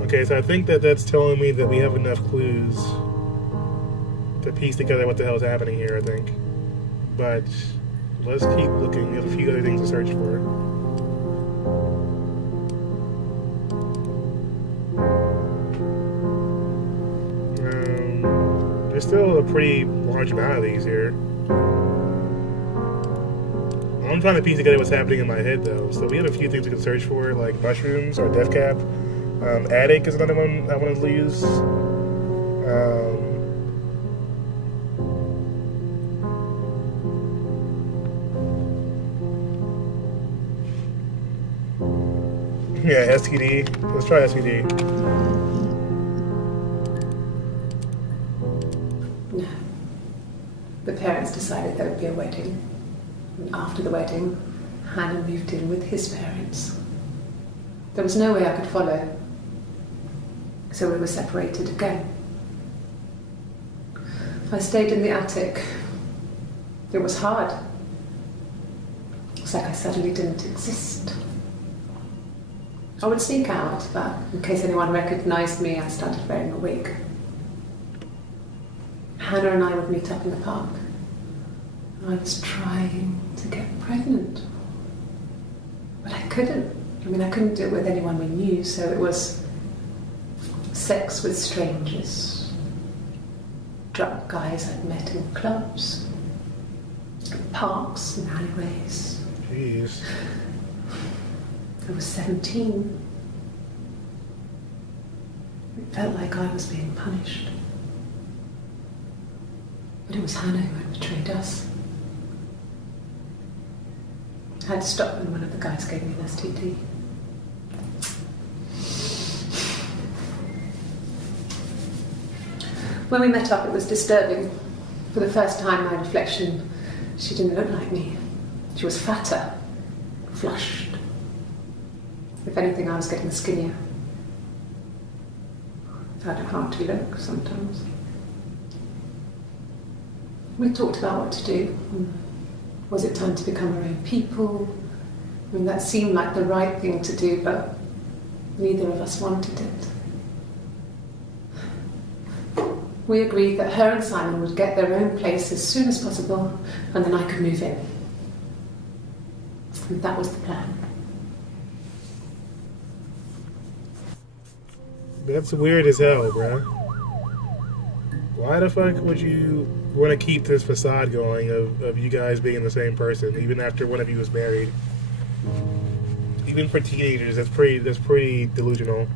Okay, so I think that's telling me that we have enough clues to piece together what the hell is happening here, I think. But let's keep looking. There's a few other things to search for. There's still a pretty large amount of these here. I'm trying to piece together what's happening in my head, though. So we have a few things we can search for, like mushrooms or death cap. Attic is another one I want to use. Yeah, STD. Let's try STD. No. The parents decided there would be a wedding. And after the wedding, Hannah moved in with his parents. There was no way I could follow. So we were separated again. I stayed in the attic. It was hard. It's like I suddenly didn't exist. I would sneak out, but in case anyone recognized me, I started wearing a wig. Hannah and I would meet up in the park. I was trying to get pregnant. But I couldn't. I mean, I couldn't do it with anyone we knew, so it was sex with strangers, drunk guys I'd met in clubs, parks and alleyways. Jeez. I was 17. It felt like I was being punished. But it was Hannah who had betrayed us. I had to stop when one of the guys gave me an STD. When we met up, it was disturbing. For the first time, my reflection, she didn't look like me. She was fatter, flushed. If anything, I was getting skinnier. I found it hard to look sometimes. We talked about what to do. Was it time to become our own people? I mean, that seemed like the right thing to do, but neither of us wanted it. We agreed that her and Simon would get their own place as soon as possible, and then I could move in. And that was the plan. That's weird as hell, bruh. Why the fuck would you want to keep this facade going of you guys being the same person, even after one of you was married? Even for teenagers, that's pretty delusional.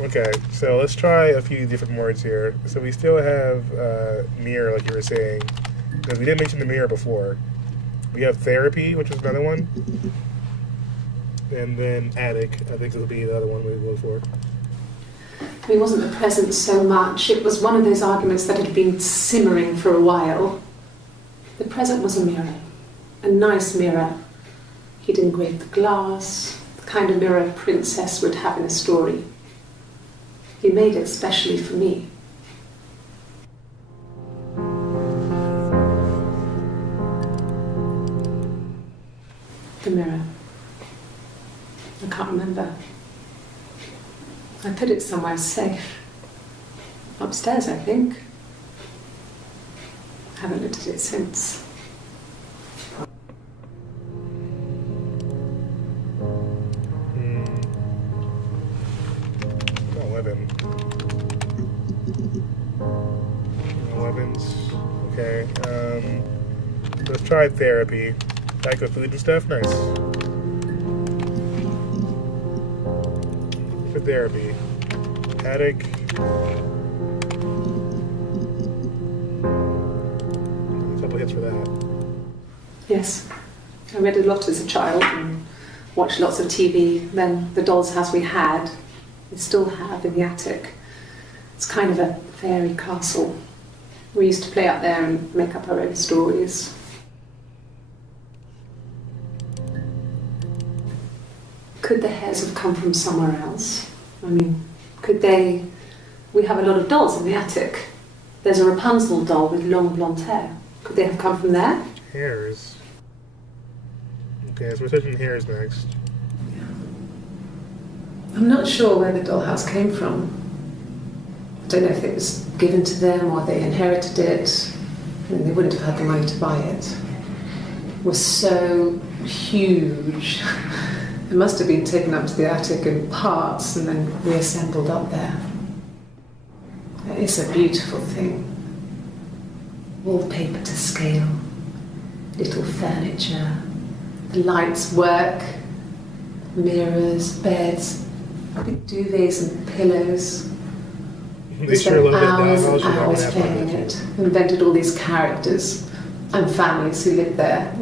Okay, so let's try a few different words here. So we still have mirror, like you were saying, because we didn't mention the mirror before. We have therapy, which was another one. And then attic, I think will be the other one we look for. It wasn't the present so much. It was one of those arguments that had been simmering for a while. The present was a mirror. A nice mirror. He'd engraved the glass, the kind of mirror a princess would have in a story. He made it specially for me. The mirror. I can't remember. I put it somewhere safe. Upstairs, I think. Haven't looked at it since. Hmm. 11. 11's Okay. Let's try therapy. Pack with food and stuff. Nice. For therapy. Attic. A couple hits for that. Yes. I read a lot as a child and watched lots of TV. Then the doll's house we had, we still have in the attic. It's kind of a fairy castle. We used to play up there and make up our own stories. Could the hairs have come from somewhere else? I mean, could they... We have a lot of dolls in the attic. There's a Rapunzel doll with long blonde hair. Could they have come from there? Hairs. Okay, so we're touching hairs next. Yeah. I'm not sure where the dollhouse came from. I don't know if it was given to them or they inherited it. I mean, they wouldn't have had the money to buy it. It was so huge. It must have been taken up to the attic in parts and then reassembled up there. It's a beautiful thing. Wallpaper to scale, little furniture, the lights work, mirrors, beds, big duvets and pillows. They sure love hours that. and hours playing in it. Invented all these characters and families who lived there.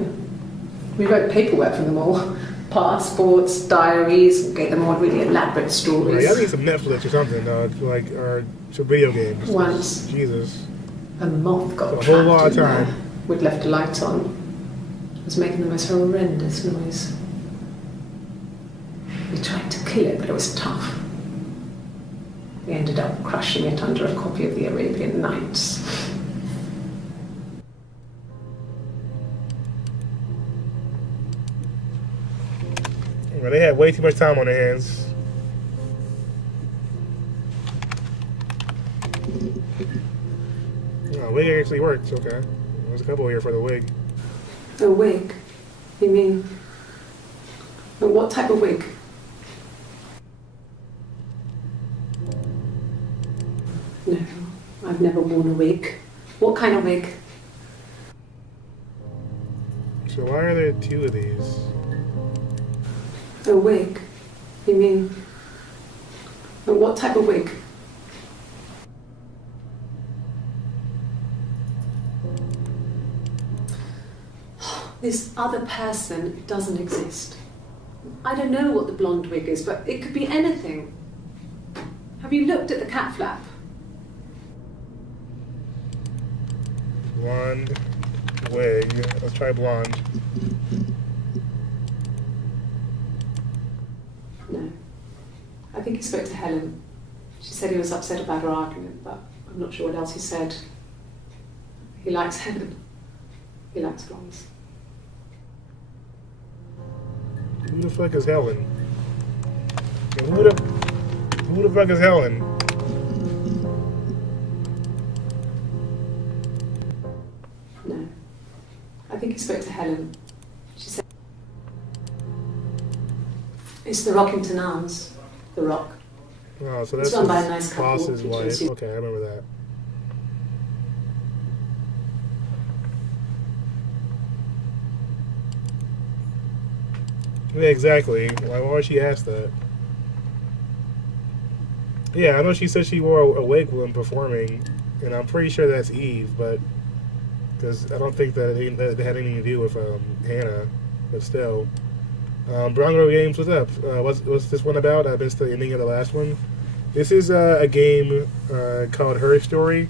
We wrote paperwork for them all. Passports, diaries, and gave them all really elaborate stories. Right, y'all need some Netflix or something, or some video games. Once, Jesus. a moth got A whole trapped lot of in time. there. We'd left a light on. It was making the most horrendous noise. We tried to kill it, but it was tough. We ended up crushing it under a copy of the Arabian Nights. Well, they had way too much time on their hands. Oh, wig actually worked. Okay. There's a couple here for the wig. A wig? You mean... But what type of wig? No, I've never worn a wig. What kind of wig? So why are there two of these? A wig? You mean... But what type of wig? This other person doesn't exist. I don't know what the blonde wig is, but it could be anything. Have you looked at the cat flap? Blonde wig. Let's try blonde. No. I think he spoke to Helen. She said he was upset about her argument, but I'm not sure what else he said. He likes Helen. He likes blondes. Who the fuck is Helen? Who the fuck is Helen? No. I think he spoke to Helen. She said... It's the Rockington Arms. The Rock. Oh, so that's It's run by a his nice couple. boss's wife. Okay, I remember that. Yeah, exactly. Why would she ask that? Yeah, I know she said she wore a wig when performing, and I'm pretty sure that's Eve, but because I don't think that it had anything to do with Hannah, but still. Bronco Games, what's up? What's this one about? I missed the ending of the last one. This is a game called Her Story,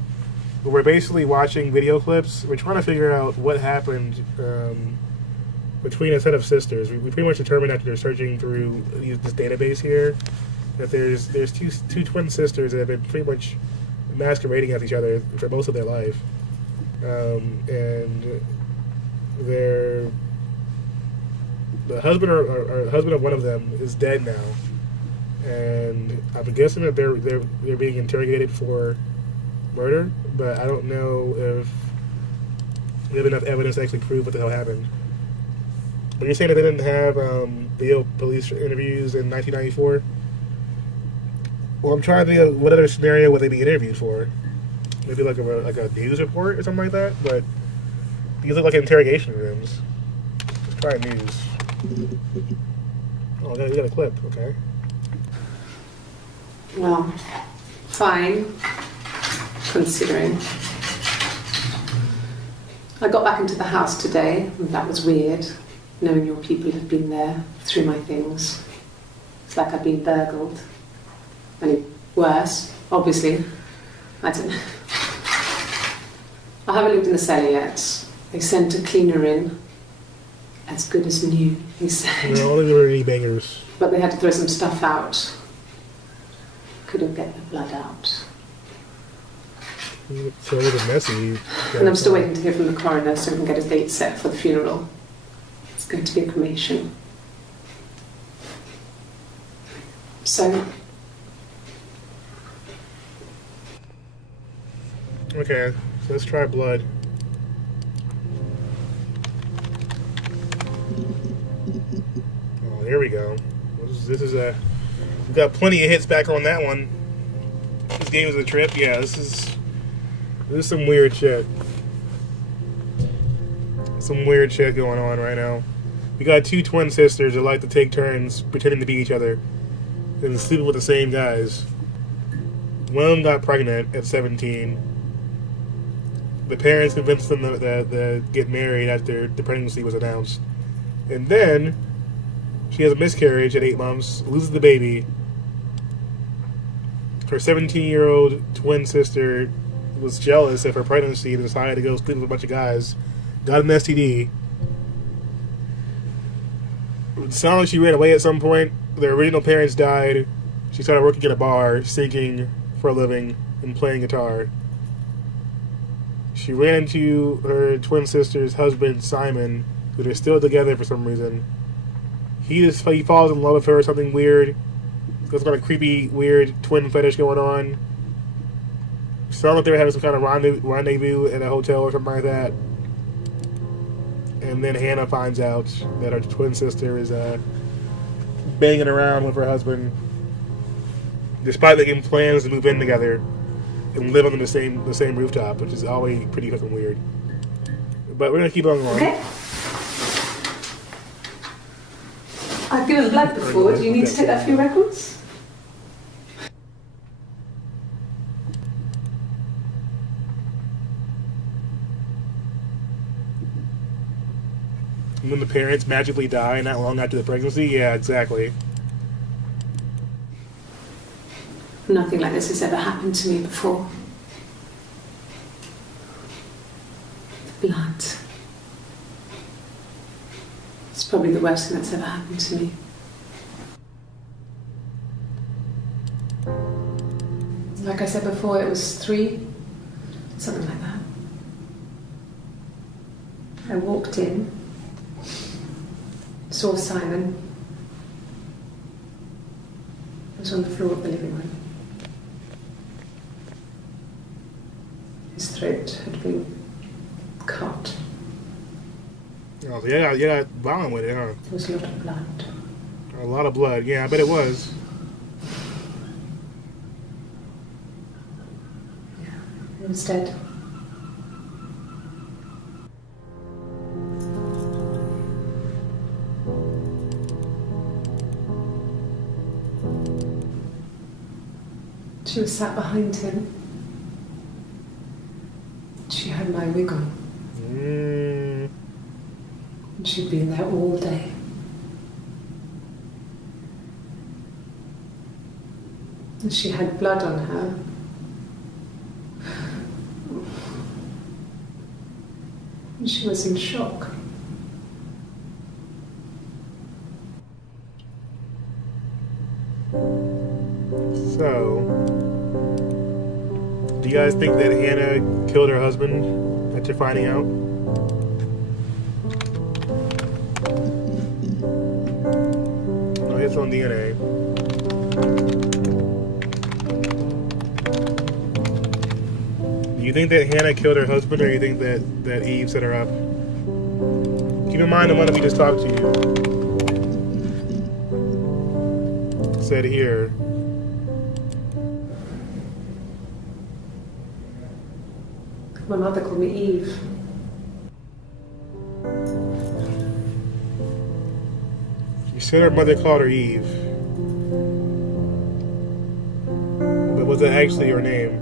where we're basically watching video clips. We're trying to figure out what happened between a set of sisters. We pretty much determined after searching through this database here that there's two twin sisters that have been pretty much masquerading as each other for most of their life, and the husband or husband of one of them is dead now, and I'm guessing that they're being interrogated for murder, but I don't know if we have enough evidence to actually prove what the hell happened. But you're saying that they didn't have video police interviews in 1994? Well, I'm trying to think of what other scenario would they be interviewed for. maybe like a news report or something like that. But these look like interrogation rooms. Let's try news. Oh, you got a clip. Okay. Well, fine, considering. I got back into the house today, and that was weird, knowing your people had been there through my things. It's like I'd been burgled. Only worse, obviously. I don't know. I haven't looked in the cellar yet. They sent a cleaner in. As good as new, he said. No, only there were any bangers. But they had to throw some stuff out. Couldn't get the blood out. So a little messy. And I'm still waiting to hear from the coroner so we can get a date set for the funeral. It's going to be a cremation. So... Okay, so let's try blood. Oh, here we go. This is a... We've got plenty of hits back on that one. This game is a trip. Yeah, this is some weird shit. Some weird shit going on right now. We got two twin sisters that like to take turns pretending to be each other and sleeping with the same guys. One of them got pregnant at 17. The parents convinced them to get married after the pregnancy was announced. And then she has a miscarriage at 8 months, loses the baby. Her 17-year-old twin sister was jealous of her pregnancy and decided to go sleep with a bunch of guys. Got an STD. It sounded like she ran away at some point. Their original parents died. She started working at a bar, singing for a living and playing guitar. She ran into her twin sister's husband, Simon, who they're still together for some reason. He falls in love with her or something weird. There's got a creepy, weird twin fetish going on. Sounded like they were having some kind of rendezvous at a hotel or something like that. And then Hannah finds out that her twin sister is banging around with her husband, despite making plans to move in together and live on the same rooftop, which is always pretty fucking weird. But we're gonna keep on going. Okay. I've given blood before. Do you need to take that for your records? And when the parents magically die not long after the pregnancy? Yeah, exactly. Nothing like this has ever happened to me before. The blood. It's probably the worst thing that's ever happened to me. Like I said before, it was 3, something like that. I walked in, saw Simon. He was on the floor of the living room. His throat had been cut. Oh, yeah, you got violent with it, huh? There was a lot of blood. A lot of blood. Yeah, I bet it was. Yeah, he was dead. She was sat behind him. She had my wig on. And she'd been there all day. And she had blood on her. And she was in shock. So, do you guys think that Hannah killed her husband after finding out? No, it's on DNA. Do you think that Hannah killed her husband, or do you think that Eve set her up? Keep in mind the one that we just talked to you said here. My mother called me Eve. You said her mother called her Eve. But was that actually her name?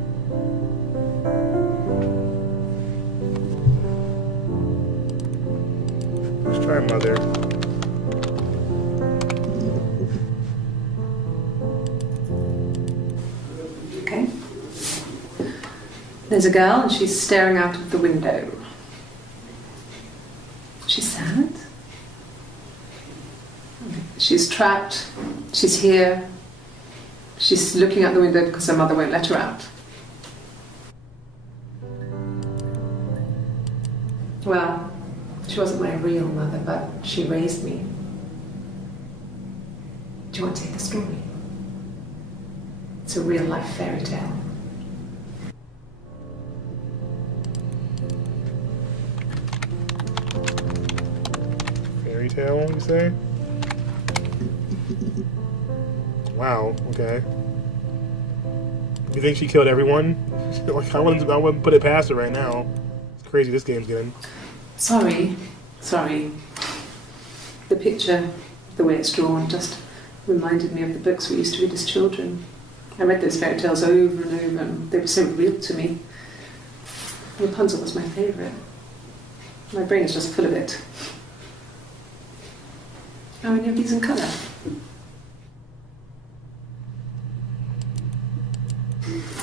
Let's try mother. Okay. There's a girl and she's staring out of the window. She's sad. She's trapped. She's here. She's looking out the window because her mother won't let her out. Well, she wasn't my real mother, but she raised me. Do you want to hear the story? It's a real life fairy tale. Fairy tale, you say? Wow, okay. You think she killed everyone? Like, I wouldn't put it past her right now. It's crazy this game's getting. Sorry. The picture, the way it's drawn, just reminded me of the books we used to read as children. I read those fairy tales over and over, and they were so real to me. Rapunzel was my favourite. My brain is just full of it. Are any of these in colour?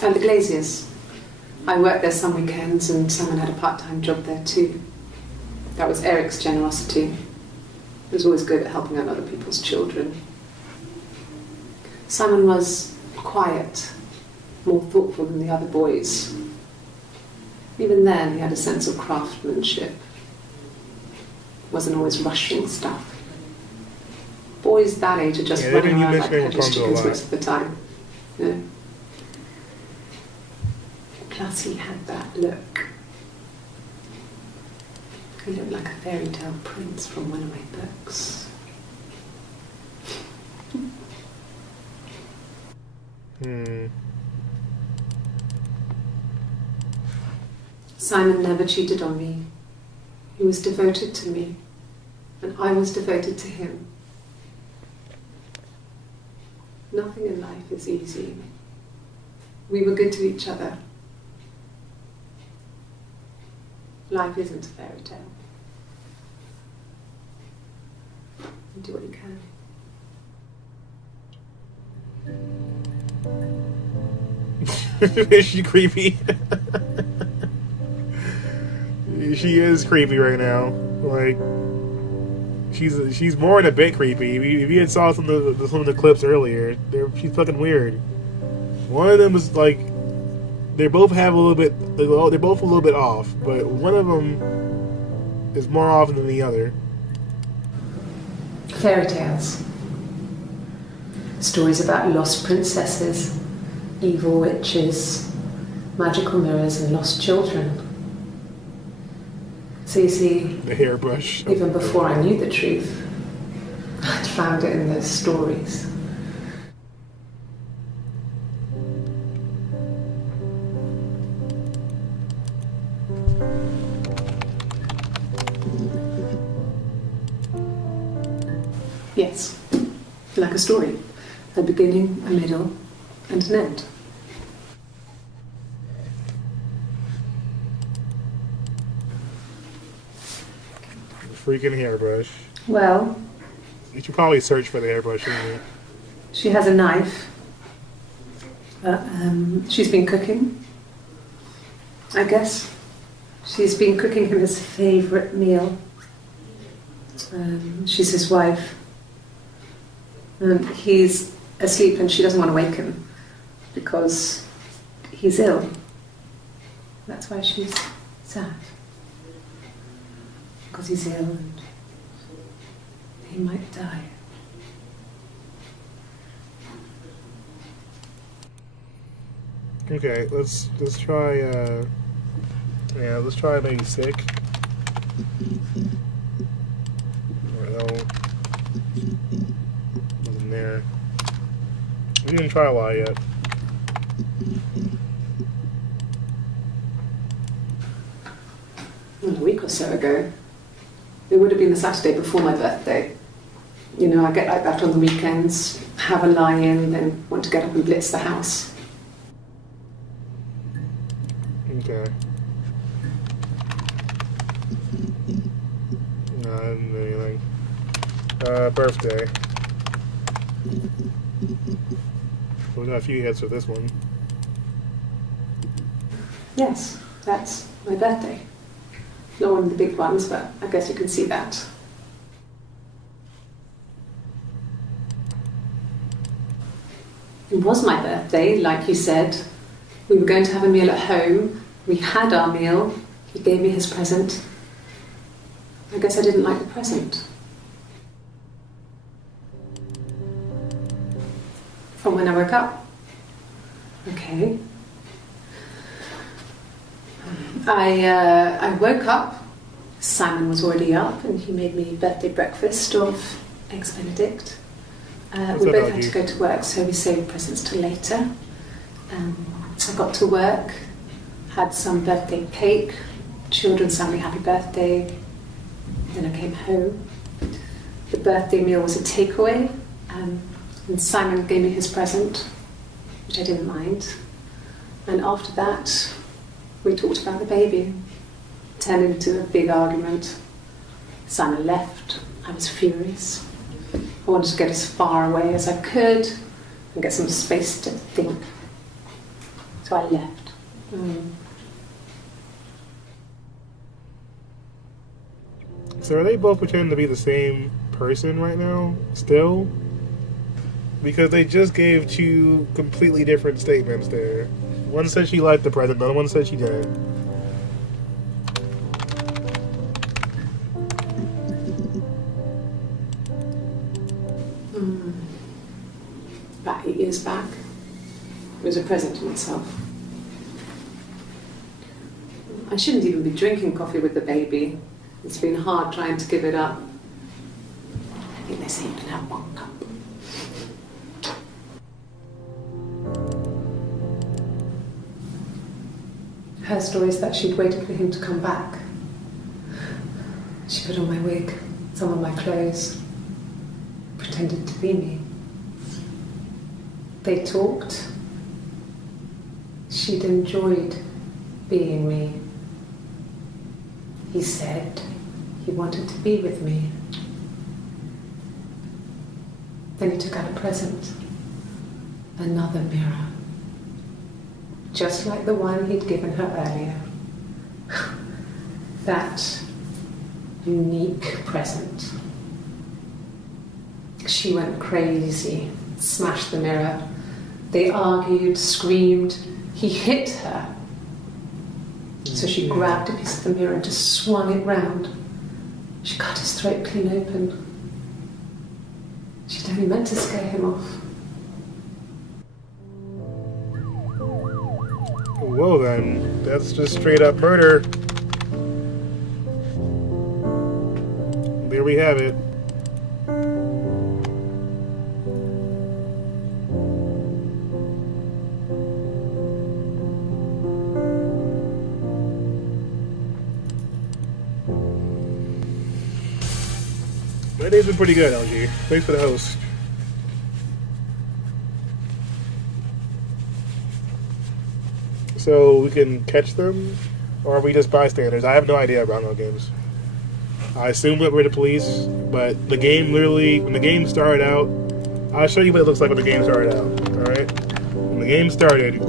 And the Glaziers. I worked there some weekends, and Simon had a part-time job there too. That was Eric's generosity. He was always good at helping out other people's children. Simon was quiet, more thoughtful than the other boys. Even then, he had a sense of craftsmanship. Wasn't always rushing stuff. Boys that age are just running around like headless chickens most of the time. Yeah. Plus, he had that look. He looked like a fairy tale prince from one of my books. Simon never cheated on me. He was devoted to me, and I was devoted to him. Nothing in life is easy. We were good to each other. Life isn't a fairy tale. You do what you can. Is she creepy? She is creepy right now. Like, she's more than a bit creepy. If you had saw some of the clips earlier, she's fucking weird. One of them was like, they both have a little bit. They're both a little bit off, but one of them is more off than the other. Fairy tales. Stories about lost princesses, evil witches, magical mirrors, and lost children. So you see, the hairbrush. Even before I knew the truth, I'd found it in those stories. Yes, like a story. A beginning, a middle, and an end. Freaking hairbrush. Well, you should probably search for the hairbrush, shouldn't you? She has a knife. She's been cooking, I guess. She's been cooking him his favourite meal. She's his wife. And he's asleep and she doesn't want to wake him because he's ill. That's why she's sad. Because he's ill and he might die. Okay, let's try let's try maybe sick. Or no. Wasn't there. We didn't try a lot yet. a week or so ago. It would have been the Saturday before my birthday. You know, I get like that on the weekends, have a lie-in, then want to get up and blitz the house. Okay. No, I didn't do anything. Birthday. We got a few hits with this one. Yes, that's my birthday. Not one of the big ones, but I guess you can see that. It was my birthday, like you said. We were going to have a meal at home. We had our meal. He gave me his present. I guess I didn't like the present. From when I woke up. Okay. I woke up. Simon was already up, and he made me birthday breakfast of eggs Benedict. We both had to go to work, so we saved presents till later. I got to work, had some birthday cake, children sang me happy birthday. Then I came home. The birthday meal was a takeaway, and Simon gave me his present, which I didn't mind. And after that, we talked about the baby. Turned into a big argument. Simon left. I was furious. I wanted to get as far away as I could and get some space to think. So I left. So are they both pretending to be the same person right now, still? Because they just gave two completely different statements there. One said she liked the present, the other one said she didn't. About 8 years back, it was a present to myself. I shouldn't even be drinking coffee with the baby. It's been hard trying to give it up. I think they say you can have 1 cup. Her story is that she'd waited for him to come back. She put on my wig, some of my clothes, pretended to be me. They talked. She'd enjoyed being me. He said he wanted to be with me. Then he took out a present. Another mirror. Just like the one he'd given her earlier. That unique present. She went crazy, smashed the mirror. They argued, screamed. He hit her. So she grabbed a piece of the mirror and just swung it round. She cut his throat clean open. She'd only meant to scare him off. Well then, that's just straight up murder. There we have it. My day's been pretty good, LG. Thanks for the host. So we can catch them, or are we just bystanders? I have no idea about no games. I assume that we're the police, but the game literally, when the game started out, I'll show you what it looks like when the game started out, alright? When the game started,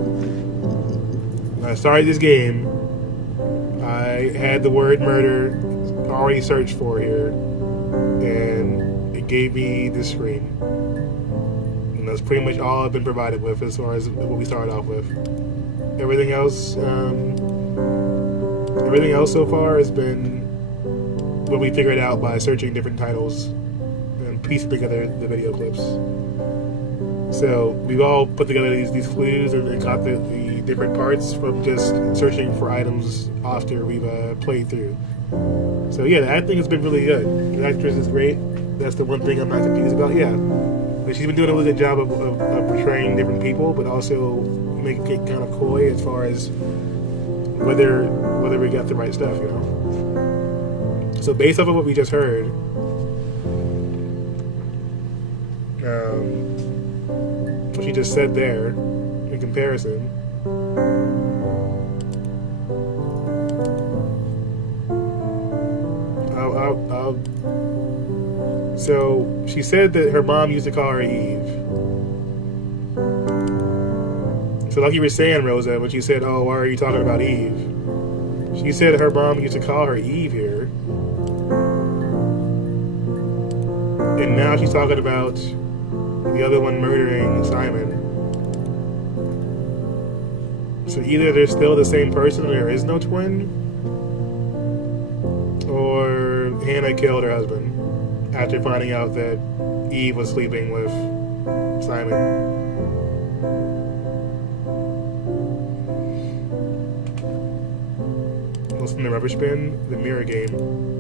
when I started this game, I had the word murder already searched for here, and it gave me this screen. And that's pretty much all I've been provided with as far as what we started off with. Everything else so far has been what we figured out by searching different titles and piecing together the video clips. So we've all put together these clues and got the different parts from just searching for items after we've played through. So yeah, the acting has been really good. The actress is great. That's the one thing I'm not confused about. Yeah, but she's been doing a really good job of portraying different people, but also making it kind of coy as far as whether we got the right stuff, you know. So based off of what we just heard, what she just said there, in comparison, so she said that her mom used to call her Eve. So like you were saying, Rosa, when she said, "Oh, why are you talking about Eve?" She said her mom used to call her Eve here. And now she's talking about the other one murdering Simon. So either they're still the same person and there is no twin, or Hannah killed her husband after finding out that Eve was sleeping with Simon. Listen to Rubber Spin, the mirror game.